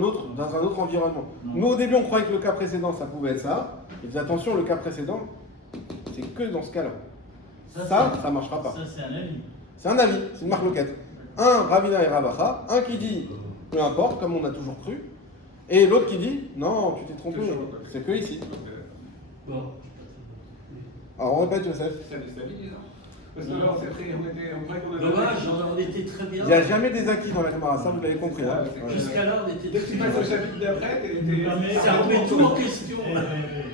autre environnement. Non. Nous, au début, on croyait que le cas précédent, ça pouvait être ça. Et faites attention, le cas précédent, c'est que dans ce cas-là. Ça marchera pas. Ça, c'est un avis. C'est un avis, c'est une marque loquette. Un, Ravina et Ravacha. Un qui dit, peu importe, comme on a toujours cru. Et l'autre qui dit, non, tu t'es trompé, c'est que ici. Bon. Alors, on répète, Joseph. Ça déstabilise, non? Parce que alors, c'est très. On croyait qu'on avait. Dommage, on était très bien. Il n'y a jamais des acquis dans la caméra, ça vous l'avez compris. Hein. Ouais. Ouais. Jusqu'à là, on était Dès que tu très passes au bien. chapitre d'après, Mais Ça remet tout en question.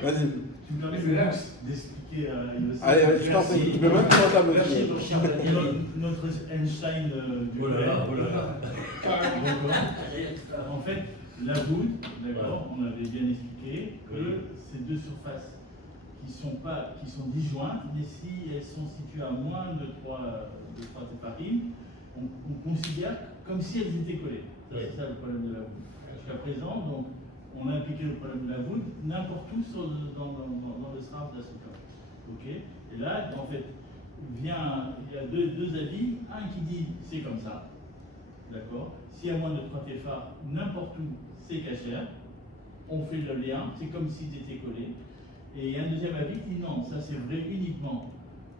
Eh, Vas-y. Tu me permets le luxe d'expliquer à Yossi. Allez, vas-y, je t'en prie. Tu peux même prendre la table Merci, aussi. mon cher Daniel. Notre Einstein du Oh là là, oh là là. En fait, la voûte, d'accord, on avait bien expliqué que ces deux surfaces qui sont disjointes, mais si elles sont situées à moins de 3 téfarines, on considère comme si elles étaient collées. C'est ça le problème de la voûte. Jusqu'à présent, donc, on a impliqué le problème de la voûte n'importe où dans le sraf d'Asuka. Ok. Et là, en fait, il y a deux avis. Un qui dit c'est comme ça, d'accord. S'il y a moins de 3 téphars, n'importe où, c'est cachère. On fait le lien, c'est comme s'ils étaient collés. Et il y a un deuxième avis qui dit non, ça c'est vrai uniquement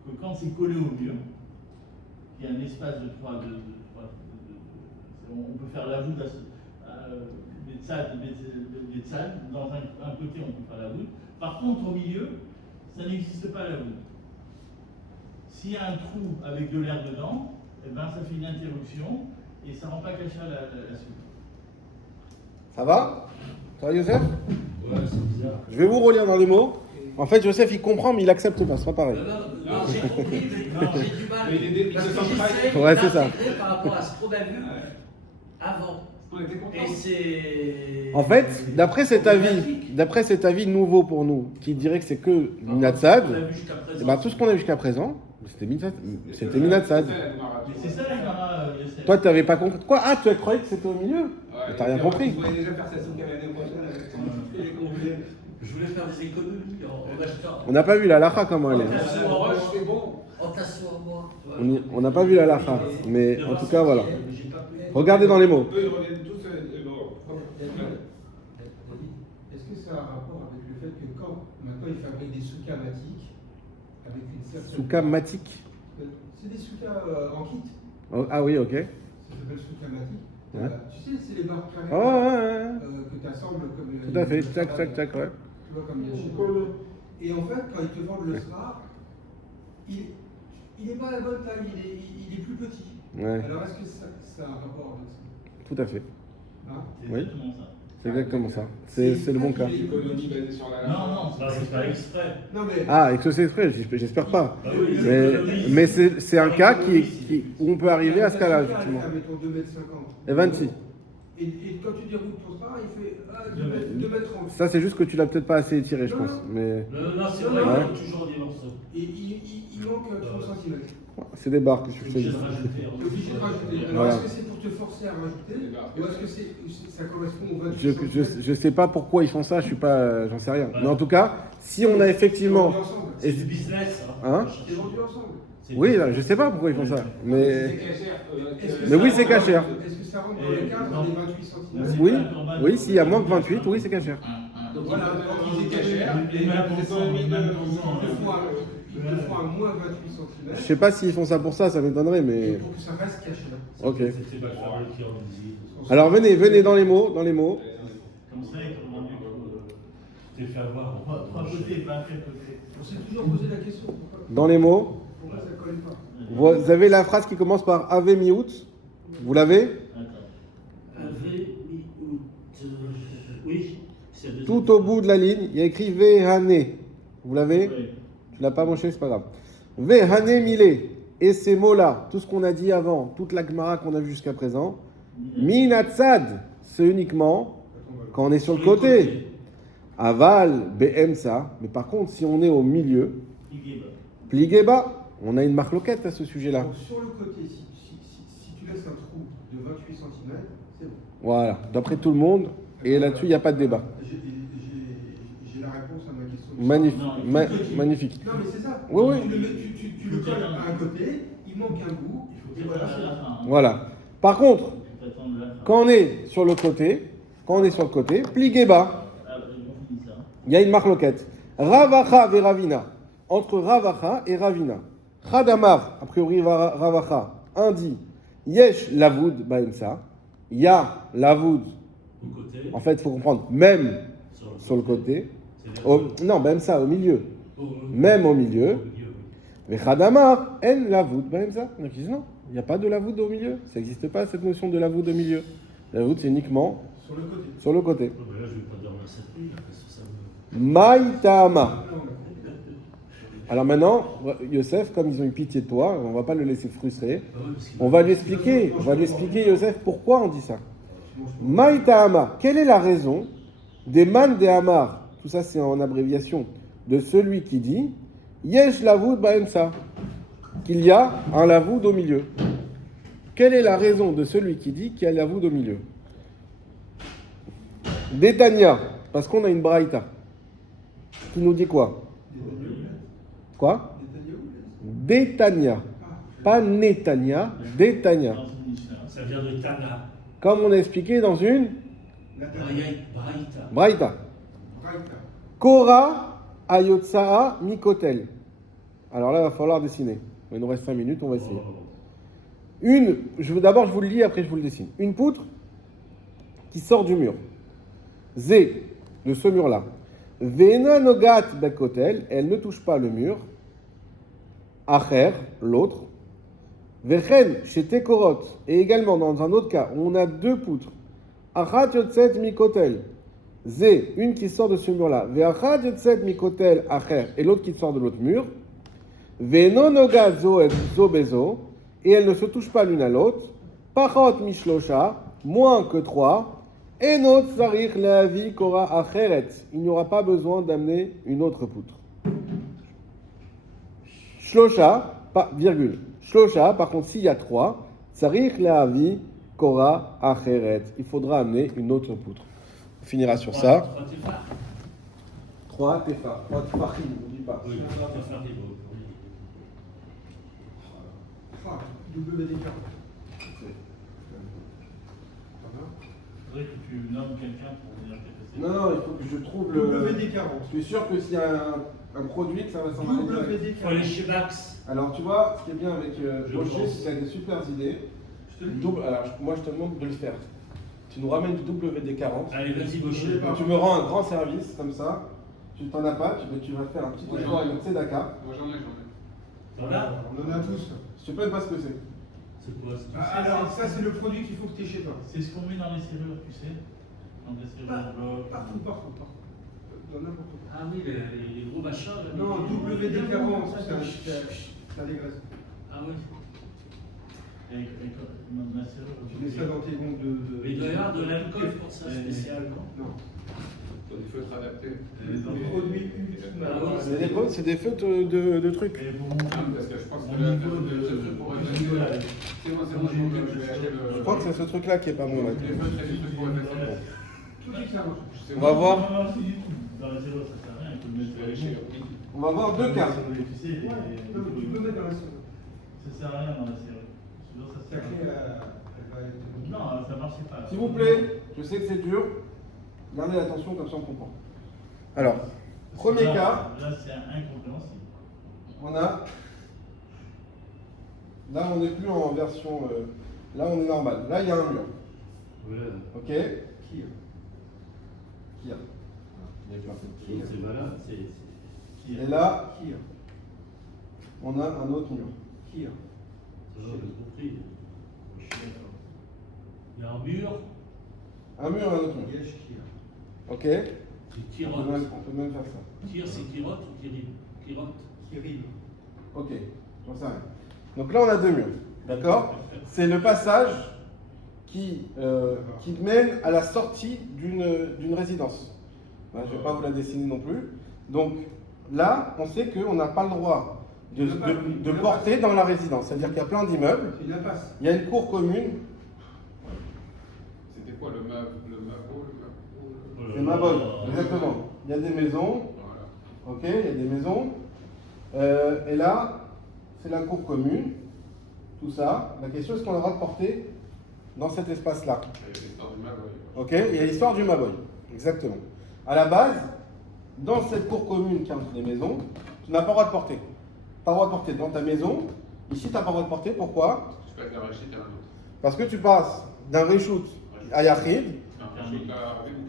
que quand c'est collé au mur, il y a un espace de 3, on peut faire la voûte des tzad, dans un côté on peut faire la voûte. Par contre au milieu, ça n'existe pas la voûte. S'il y a un trou avec de l'air dedans, eh ben, ça fait une interruption et ça ne rend pas cachère la suite. Ça va? Ça va, Youssef? Ouais, c'est bizarre. Je vais vous relire dans les mots. En fait, Youssef, il comprend, mais il accepte pas. Ce sera pareil. Non, j'ai compris, mais j'ai du mal. Il Parce se que sent prêt. j'essaie Ouais, c'est ça. d'intégrer par rapport à ce qu'on a vu avant. On était contents. Et c'est. En fait, d'après cet avis nouveau pour nous, qui dirait que c'est que Minatsad, On a vu jusqu'à présent. eh ben, tout ce qu'on a vu jusqu'à présent, c'était Minatsad. Mais c'est ça la Gemara, Yosef. Toi, tu n'avais pas compris. Quoi? Ah, tu croyais que c'était au milieu? Mais t'as rien compris. Vous voulez déjà faire ça sous l'année prochaine avec les complets. Je voulais faire des économies en achetant. On n'a pas vu la lacha comment elle est. Roche, en roche, c'est bon. en tassant en bois. On n'a pas vu la lacha. Mais en tout cas, voilà. Regardez dans les mots. Eux, ils reviennent tous. Est-ce que ça a un rapport avec le fait que quand maintenant ils fabriquent des soukas matiques avec une certaine. Souka matique. C'est des soukas en kit. Oh, ah oui, ok. Ça s'appelle souka matique. Ouais. Tu sais, c'est les barres carrées Oh, ouais. que tu assembles comme. Tout à fait. Tac, tac, tac, ouais. Tu vois, comme il y a chez nous. Et en fait, quand ils te vendent le SRA, il n'est pas à la bonne taille, il est plus petit. Ouais, Alors est-ce que ça a un rapport avec ça? tout à fait. Hein? C'est Oui. exactement ça. C'est exactement ça. C'est le bon cas. L'économie basée sur la. Non, Bah, c'est pas exprès. Non mais. Ah, et que c'est exprès, j'espère pas. Bah oui, Mais c'est un cas où on peut arriver à ce cas-là, Il effectivement. fait, mettons, 2,50 m. Et 26. Et quand tu déroutes ton SRA, il fait 2,30 m. Ça, c'est juste que tu l'as peut-être pas assez étiré, je pense. Mais Non, c'est vrai, Non, il non. manque toujours des morceaux. Et il manque 30 cm. c'est des barres que je Je fais. suis obligé de rajouter. Tu es obligé de rajouter. Alors Voilà. est-ce que c'est pour te forcer à rajouter ou est-ce que ça correspond au 28 Je sais pas pourquoi ils font ça, je suis pas, j'en sais rien. Mais en tout cas, si on a effectivement, C'est et- du business. Hein? C'est vendu ensemble. C'est oui, du- là, je sais pas pourquoi ils font ça, C'est mais cachère. Mais oui, c'est cachère. Est-ce que ça rentre dans le cadre des 28 cm? oui, oui, s'il y a moins que 28, oui, c'est cachère. Donc voilà, donc ils étaient cachère. Les mêmes pourcents, les mêmes pourcents. Ils le font à moins 28 cm. Je sais pas s'ils font ça pour ça, ça m'étonnerait, mais Pour que ça reste caché. ok. C'était pas fabriqué en usine. Alors venez dans les mots, Comme ça, ils t'ont vendu T'es fait avoir. trois côtés, pas un seul côté. On s'est toujours posé la question pourquoi Dans les mots, ça ne colle pas. vous avez la phrase qui commence par Ave Miout. Vous l'avez? Oui, c'est le deuxième. Tout au bout de la ligne, il y a écrit Vehane. Vous l'avez? Oui. Tu l'as pas manché, c'est pas grave. Vehane Milé. Et ces mots-là, tout ce qu'on a dit avant, toute la Gemara qu'on a vu jusqu'à présent, Minatsad, c'est uniquement quand on est sur le côté. Aval, BMsa. Mais par contre, si on est au milieu, Pligeba, on a une marloquette à ce sujet-là. Donc sur le côté, si tu laisses un trou de 28 cm, c'est bon. Voilà, d'après tout le monde, et là-dessus, il n'y a pas de débat. J'ai la réponse à ma question. Magnifique. Magnifique. Non mais c'est ça. Oui, oui. Tu le colles à un côté, il manque un bout, et voilà, c'est bon. Voilà. Par contre, quand on est sur le côté, Pligeba, il y a une marloquette. Ravacha ve Ravina. Entre Ravacha et Ravina. Chadamar, a priori Ravacha, un dit Yesh lavoud baemsa. Il y a lavoud. Au côté. En fait, il faut comprendre, même sur le côté. Non, baemsa, au milieu. Même au milieu. Mais Chadamar, en lavoud baemsa. Donc ils disent non, il n'y a pas de lavoud au milieu. Ça n'existe pas cette notion de lavoud au milieu. Lavoud, c'est uniquement Sur le côté. sur le côté. Là, je vais pas dormir cette nuit, parce que ça me. Maïtama. Alors maintenant, Yosef, comme ils ont eu pitié de toi, on ne va pas le laisser frustrer. On va lui expliquer, Yosef, pourquoi on dit ça. Maïtama, quelle est la raison des man de Hamar, tout ça c'est en abréviation, de celui qui dit Yesh lavoud ba'emsa, qu'il y a un lavoud au milieu. Quelle est la raison de celui qui dit qu'il y a un lavoud au milieu? Détania, parce qu'on a une braïta qui nous dit quoi? Quoi? Détania, pas Netania, Détania. Ça vient de Tana. Comme on a expliqué dans une Braïta. braïta. Kora ayotsaa mikotel. Alors là, il va falloir dessiner. Il nous reste 5 minutes, on va essayer. D'abord, je vous le lis, après je vous le dessine. Une poutre qui sort du mur. Zé, de ce mur-là. Vena nogat bekotel, elle ne touche pas le mur. Acher, l'autre. Vechen, chez Tekorot, et également dans un autre cas, où on a 2 poutres. Achat yotset mikotel. Zé, une qui sort de ce mur-là. Veachat yotset mikotel acher, et l'autre qui sort de l'autre mur. Veno nogat zo et zo bezo, et elles ne se touchent pas l'une à l'autre. Pachot mishlosha, moins que 3. Enot zarich leavi kora acheret. Il n'y aura pas besoin d'amener une autre poutre. Shlosha, virgule. Shlosha, par contre, s'il y a 3, zarich leavi kora acheret. Il faudra amener une autre poutre. On finira sur ça. 3 tefar. 3 tefachim, on ne dit pas. Oui, tefar des beaux. WD40. Il faudrait que tu nommes quelqu'un pour venir te passer. Non, il faut que je trouve le. WD40. Je suis sûr que s'il y a un produit, que ça va s'en aller. Il faut aller WD40. chez Max. Alors, tu vois, ce qui est bien avec Je Roger, pense. c'est qu'il a des super idées. Je te le dis. Alors, moi, je te demande de le faire. Tu nous ramènes du WD-40. Allez, vas-y, Gaucher. Tu me rends un grand service, comme ça. Tu t'en as pas, tu vas faire un petit effort avec le Tzedaka. Moi j'en ai. T'en as? On en a tous. Je sais pas ce que c'est. C'est quoi ça? Alors, ça, c'est le produit qu'il faut que tu aies chez toi. C'est ce qu'on met dans les serrures, tu sais. Dans les serrures blocs. Partout. Dans n'importe où. Ah oui, les gros machins. Là, Non, WD40, c'est un dégraisse. Ah oui. Et dans la serrure. Tu mets ça dans tes gonds de. Mais il doit y avoir de l'alcool pour ça spécial, non? Non. Il faut être adapté. Produit ultime. Ah oui, C'est des feutres de trucs. Et pour Non, parce que je pense que au niveau de c'est bon, je vais acheter le. Je crois que c'est ce truc-là qui est pas bon. Là. Les feutres et les trucs pour effacer. Tout est ça. On va voir. Dans la serrure, ça sert à rien. Il faut le mettre Je vais aller chez On va voir 2 cas. Tu sais, Non, mais tu peux mettre dans la serrure. ça sert à rien dans la serrure. Sinon, ça Ta sert à clé, rien. elle va être. Non, ça marchait pas. S'il vous plaît, je sais que c'est dur. Gardez l'attention, comme ça on comprend. Alors, premier cas, Là, c'est incompréhensible. on a. Là, on n'est plus en version. Là, on est normal. Là, il y a un mur. Voilà. Ok? Qui Qui a? Il y a plein. C'est malin. Et là, Qui on a un autre mur. Qui J'ai compris. Je suis d'accord. Il y a un mur, Un mur et un autre mur. Yesh qui Ok? c'est On Kirot. peut même faire ça. Kir, c'est Kirot ou Kirib? Kirot. Qui rime. Ok, j'en sais rien. Donc là, on a 2 murs. D'accord? C'est le passage qui mène à la sortie d'une résidence. Je ne vais pas vous la dessiner non plus. Donc là, on sait qu'on n'a pas le droit de porter dans la résidence. C'est-à-dire qu'il y a plein d'immeubles, C'est une impasse. il y a une cour commune, C'était quoi le mavo? c'est Maboy, exactement. Il y a des maisons, Voilà. ok, il y a des maisons. Et là, c'est la cour commune, tout ça. La question, est-ce qu'on a le droit de porter dans cet espace-là? Et l'histoire du mavo. Ok, il y a l'histoire du Maboy, exactement. À la base, dans cette cour commune qui est entre les maisons, tu n'as pas le droit de porter. Pas le droit de porter dans ta maison. Ici, tu n'as pas le droit de porter. Pourquoi? Je peux être un rachid à un autre. Parce que tu passes d'un Réchout à Yachid Un rachid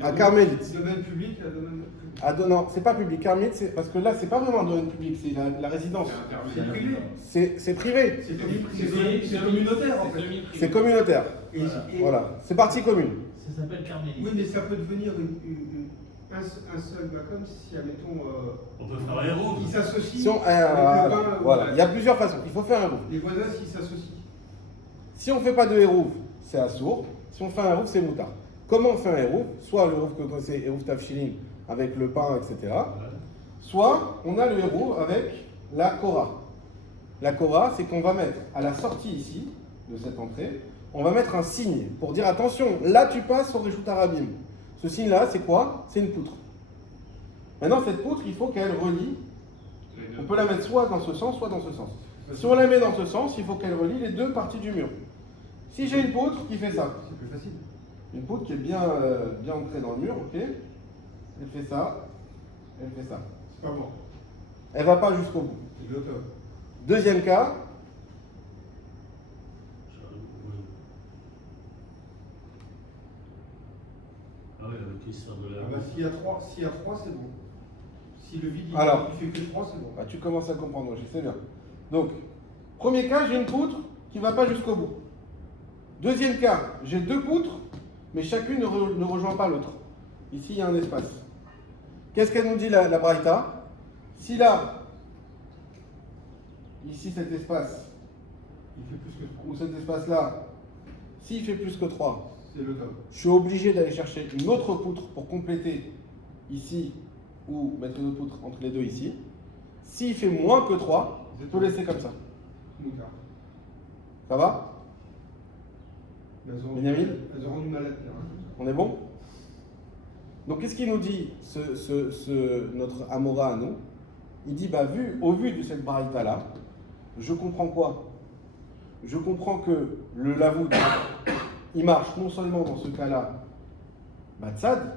à Carmélite. Domaine public, domaine public. Non, c'est pas public. Carmélite, c'est parce que là, c'est pas vraiment un domaine public, c'est la résidence. C'est C'est intermédiaire. privé. C'est privé. C'est communautaire en fait. C'est communautaire. Et- Voilà, c'est partie commune. Ça s'appelle Carmélie. Oui, mais ça peut devenir un seul Macom, si admettons, On peut faire un héros. ils s'associent. Si on, avec le pain, voilà, il y a plusieurs façons. Il faut faire un hérouve. Les voisins, s'ils s'associent. Si on ne fait pas de hérouve, c'est assour. Si on fait un hérouve, c'est moutard. Comment on fait un hérouve? Soit le hérouve que vous connaissez, hérouve tafshilim, avec le pain, etc. Soit on a le hérouve avec la kora. La kora, c'est qu'on va mettre à la sortie ici, de cette entrée, on va mettre un signe pour dire attention, là tu passes au Reshut Arabim. Ce signe-là, c'est quoi? C'est une poutre. Maintenant, cette poutre, il faut qu'elle relie. On peut la mettre soit dans ce sens, soit dans ce sens. Si on la met dans ce sens, il faut qu'elle relie les deux parties du mur. Si j'ai une poutre qui fait ça, C'est plus facile. une poutre qui est bien ancrée dans le mur, ok? Elle fait ça, elle fait ça. C'est pas bon. Elle va pas jusqu'au bout. C'est de l'automne. Deuxième cas, Ah oui, avec l'histoire de la. Ah bah, s'il y a 3, c'est bon. Si le vide Alors. il fait que 3, c'est bon. bah, tu commences à comprendre, je sais bien. Donc, premier cas, j'ai une poutre qui ne va pas jusqu'au bout. Deuxième cas, j'ai deux poutres, mais chacune ne rejoint pas l'autre. Ici, il y a un espace. Qu'est-ce qu'elle nous dit la Braïta? Si là, ici cet espace, Il fait plus que 3. ou cet espace-là, s'il fait plus que 3, C'est l'automne. je suis obligé d'aller chercher une autre poutre pour compléter ici, ou mettre une autre poutre entre les deux ici. S'il fait moins que 3, je peux laisser comme ça. Moutard. Ça va? Benjamin? Elles auront du mal à tenir. On est bon? Donc qu'est-ce qu'il nous dit, notre Amora à nous? Il dit, bah, au vu de cette baraïta là, je comprends quoi? Je comprends que le lavoud, il marche non seulement dans ce cas-là, Batsad,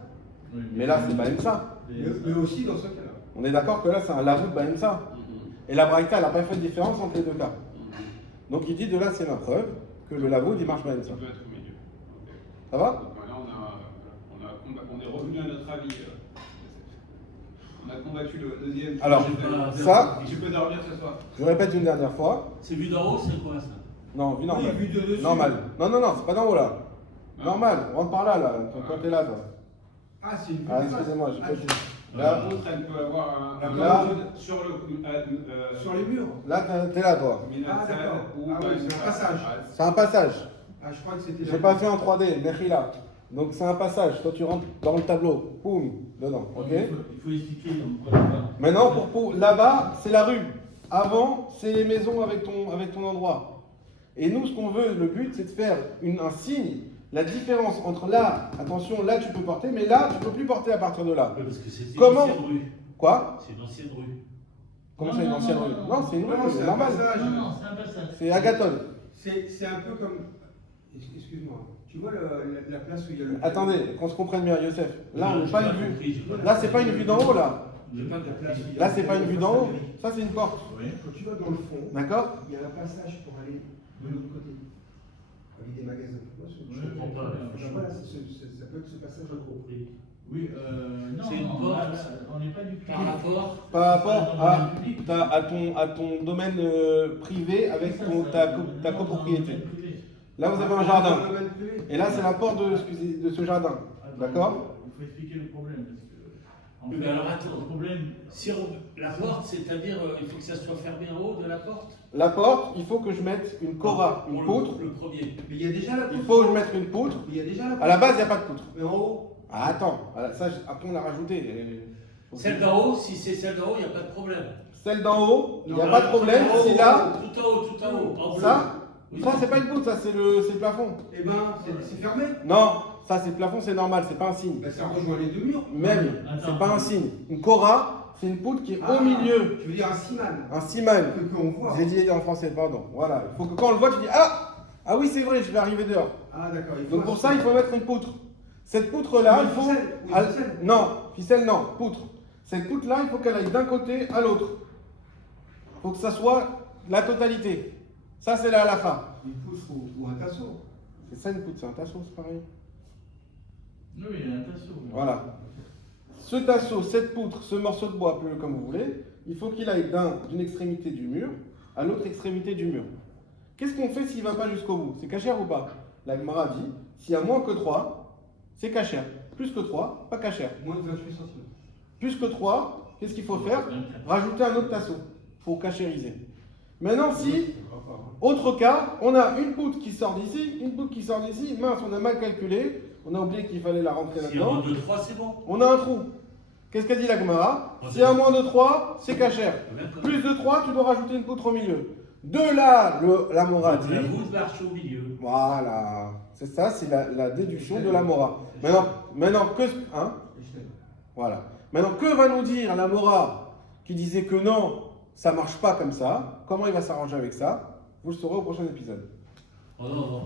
Oui, mais là c'est Baemsa. Mais aussi dans ce cas-là. On est d'accord que là c'est un lavoud Baemsa. Et la baraïta, elle n'a pas fait de différence entre les deux cas. Donc il dit, de là c'est ma preuve que le lavoud, il marche Ça Baemsa. peut être au milieu. Ok. Ça va? Donc là, on est revenu à notre avis. On a combattu le deuxième. Alors, Je ça, je peux dormir ce soir. je répète une dernière fois. C'est vu d'en haut, c'est quoi ça? Non, vu normal. Oui, vu de dessus. Normal. Non, c'est pas d'en haut là. Non. Normal, on rentre par là, là. Quand t'es là, toi. Ah, c'est une vue Ah, de face. excusez-moi, j'ai Ah, pas dit. Là, La poutre, elle peut avoir un Là. sur le Sur les murs. là t'es là, toi. Ah, d'accord. Ah oui, c'est un passage. C'est un passage. Ah, je crois que c'était. J'ai pas fait en 3D, Mechila. Donc c'est un passage. Toi, tu rentres dans le tableau. Poum, dedans. Ok? Il faut expliquer donc quoi là-bas. Maintenant, là-bas, c'est la rue. Avant, c'est les maisons avec ton endroit. Et nous, ce qu'on veut, le but, c'est de faire un signe. La différence entre là, attention, là tu peux porter, mais là tu peux plus porter à partir de là. Oui, parce que c'est une Comment? ancienne rue. Quoi? C'est une ancienne rue. Comment Non, ça, une non, ancienne non, rue? non, Non, c'est une rue, non, c'est c'est un normal. passage. Non, c'est un passage. C'est Agathon. C'est un peu comme. Excuse-moi. Tu vois la place où il y a le. Attendez, qu'on se comprenne bien, Youssef. Là, on J'ai n'a pas une vue. compris, j'ai pas Là, c'est pas une vue d'en haut, là. J'ai pas compris. Là, c'est pas une vue d'en haut. Ça, c'est une porte. Oui. Quand tu vas dans le fond, D'accord? il y a un passage pour aller de l'autre côté. Avec des magasins. Je comprends pas. Voilà, ça peut être ce passage. J'ai pas compris. Oui, non, C'est une non, porte. là, on n'est pas du tout. Par rapport. Par rapport Dans le public. à ton domaine privé avec ta copropriété. Là, vous avez un jardin. Et là, c'est la porte de ce jardin. D'accord? Il faut expliquer le problème. Parce que, en Oui, fait, mais alors attends. le problème, Si la porte, c'est-à-dire il faut que ça soit fermé en haut de la porte. La porte, il faut que je mette une cora, une Pour poutre. le premier. Mais il y a déjà la Il poutre. faut que je mette une poutre. Il y a déjà la poutre. À la base, il n'y a pas de poutre. Mais en haut. Ah, attends, ça, après on l'a rajouté. Celle d'en haut, si c'est celle d'en haut, il n'y a pas de problème. Celle d'en haut, il n'y a Non, pas de problème. Tout en haut, Si là, Tout en haut, tout en haut. En bleu. ça, Oui. ça c'est pas une poutre, ça c'est le plafond. Eh ben, c'est fermé. Non, ça c'est le plafond, c'est normal, c'est pas un signe. Ben, ça rejoint les deux murs. Même, Attends. c'est pas un signe. Une cora, c'est une poutre qui est Ah, au milieu. Tu veux dire un siman. Un siman. Qu'on voit. J'ai dit en français, pardon. Voilà. Il faut que quand on le voit, tu dis ah oui, c'est vrai, je vais arriver dehors. Ah, d'accord. Donc pour ça, il faut mettre une poutre. Cette poutre-là, il faut. Ficelle. Non, ficelle, non, poutre. Cette poutre-là, il faut qu'elle aille d'un côté à l'autre. Il faut que ça soit la totalité. Ça, c'est la halakha. Une poutre ou un tasseau. C'est ça une poutre, c'est un tasseau, c'est pareil. oui, il y a un tasseau. Voilà. Ce tasseau, cette poutre, ce morceau de bois, appelez-le comme vous voulez, il faut qu'il aille d'une extrémité du mur à l'autre extrémité du mur. Qu'est-ce qu'on fait s'il ne va pas jusqu'au bout? C'est cachère ou pas? La Gemara dit, s'il y a moins que 3, c'est cachère. Plus que 3, pas cachère. Moins de 28 centimes. Plus que 3, qu'est-ce qu'il faut faire? Rajouter un autre tasseau. Il faut cachériser. Maintenant, si, autre cas, on a une poutre qui sort d'ici, une poutre qui sort d'ici, mince, on a mal calculé, on a oublié qu'il fallait la rentrer Si là-dedans. en 2, 3, c'est bon. On a un trou. Qu'est-ce qu'a dit la Gemara? Si à moins de 3, c'est cachère. Plus de 3, tu dois rajouter une poutre au milieu. De là, la Mora dit. La voûte marche au milieu. Voilà. C'est ça, c'est la déduction de la Mora. Maintenant que. Hein? Voilà. Maintenant, que va nous dire la Mora qui disait que non, ça marche pas comme ça? Comment il va s'arranger avec ça? Vous le saurez au prochain épisode. Oh non, non.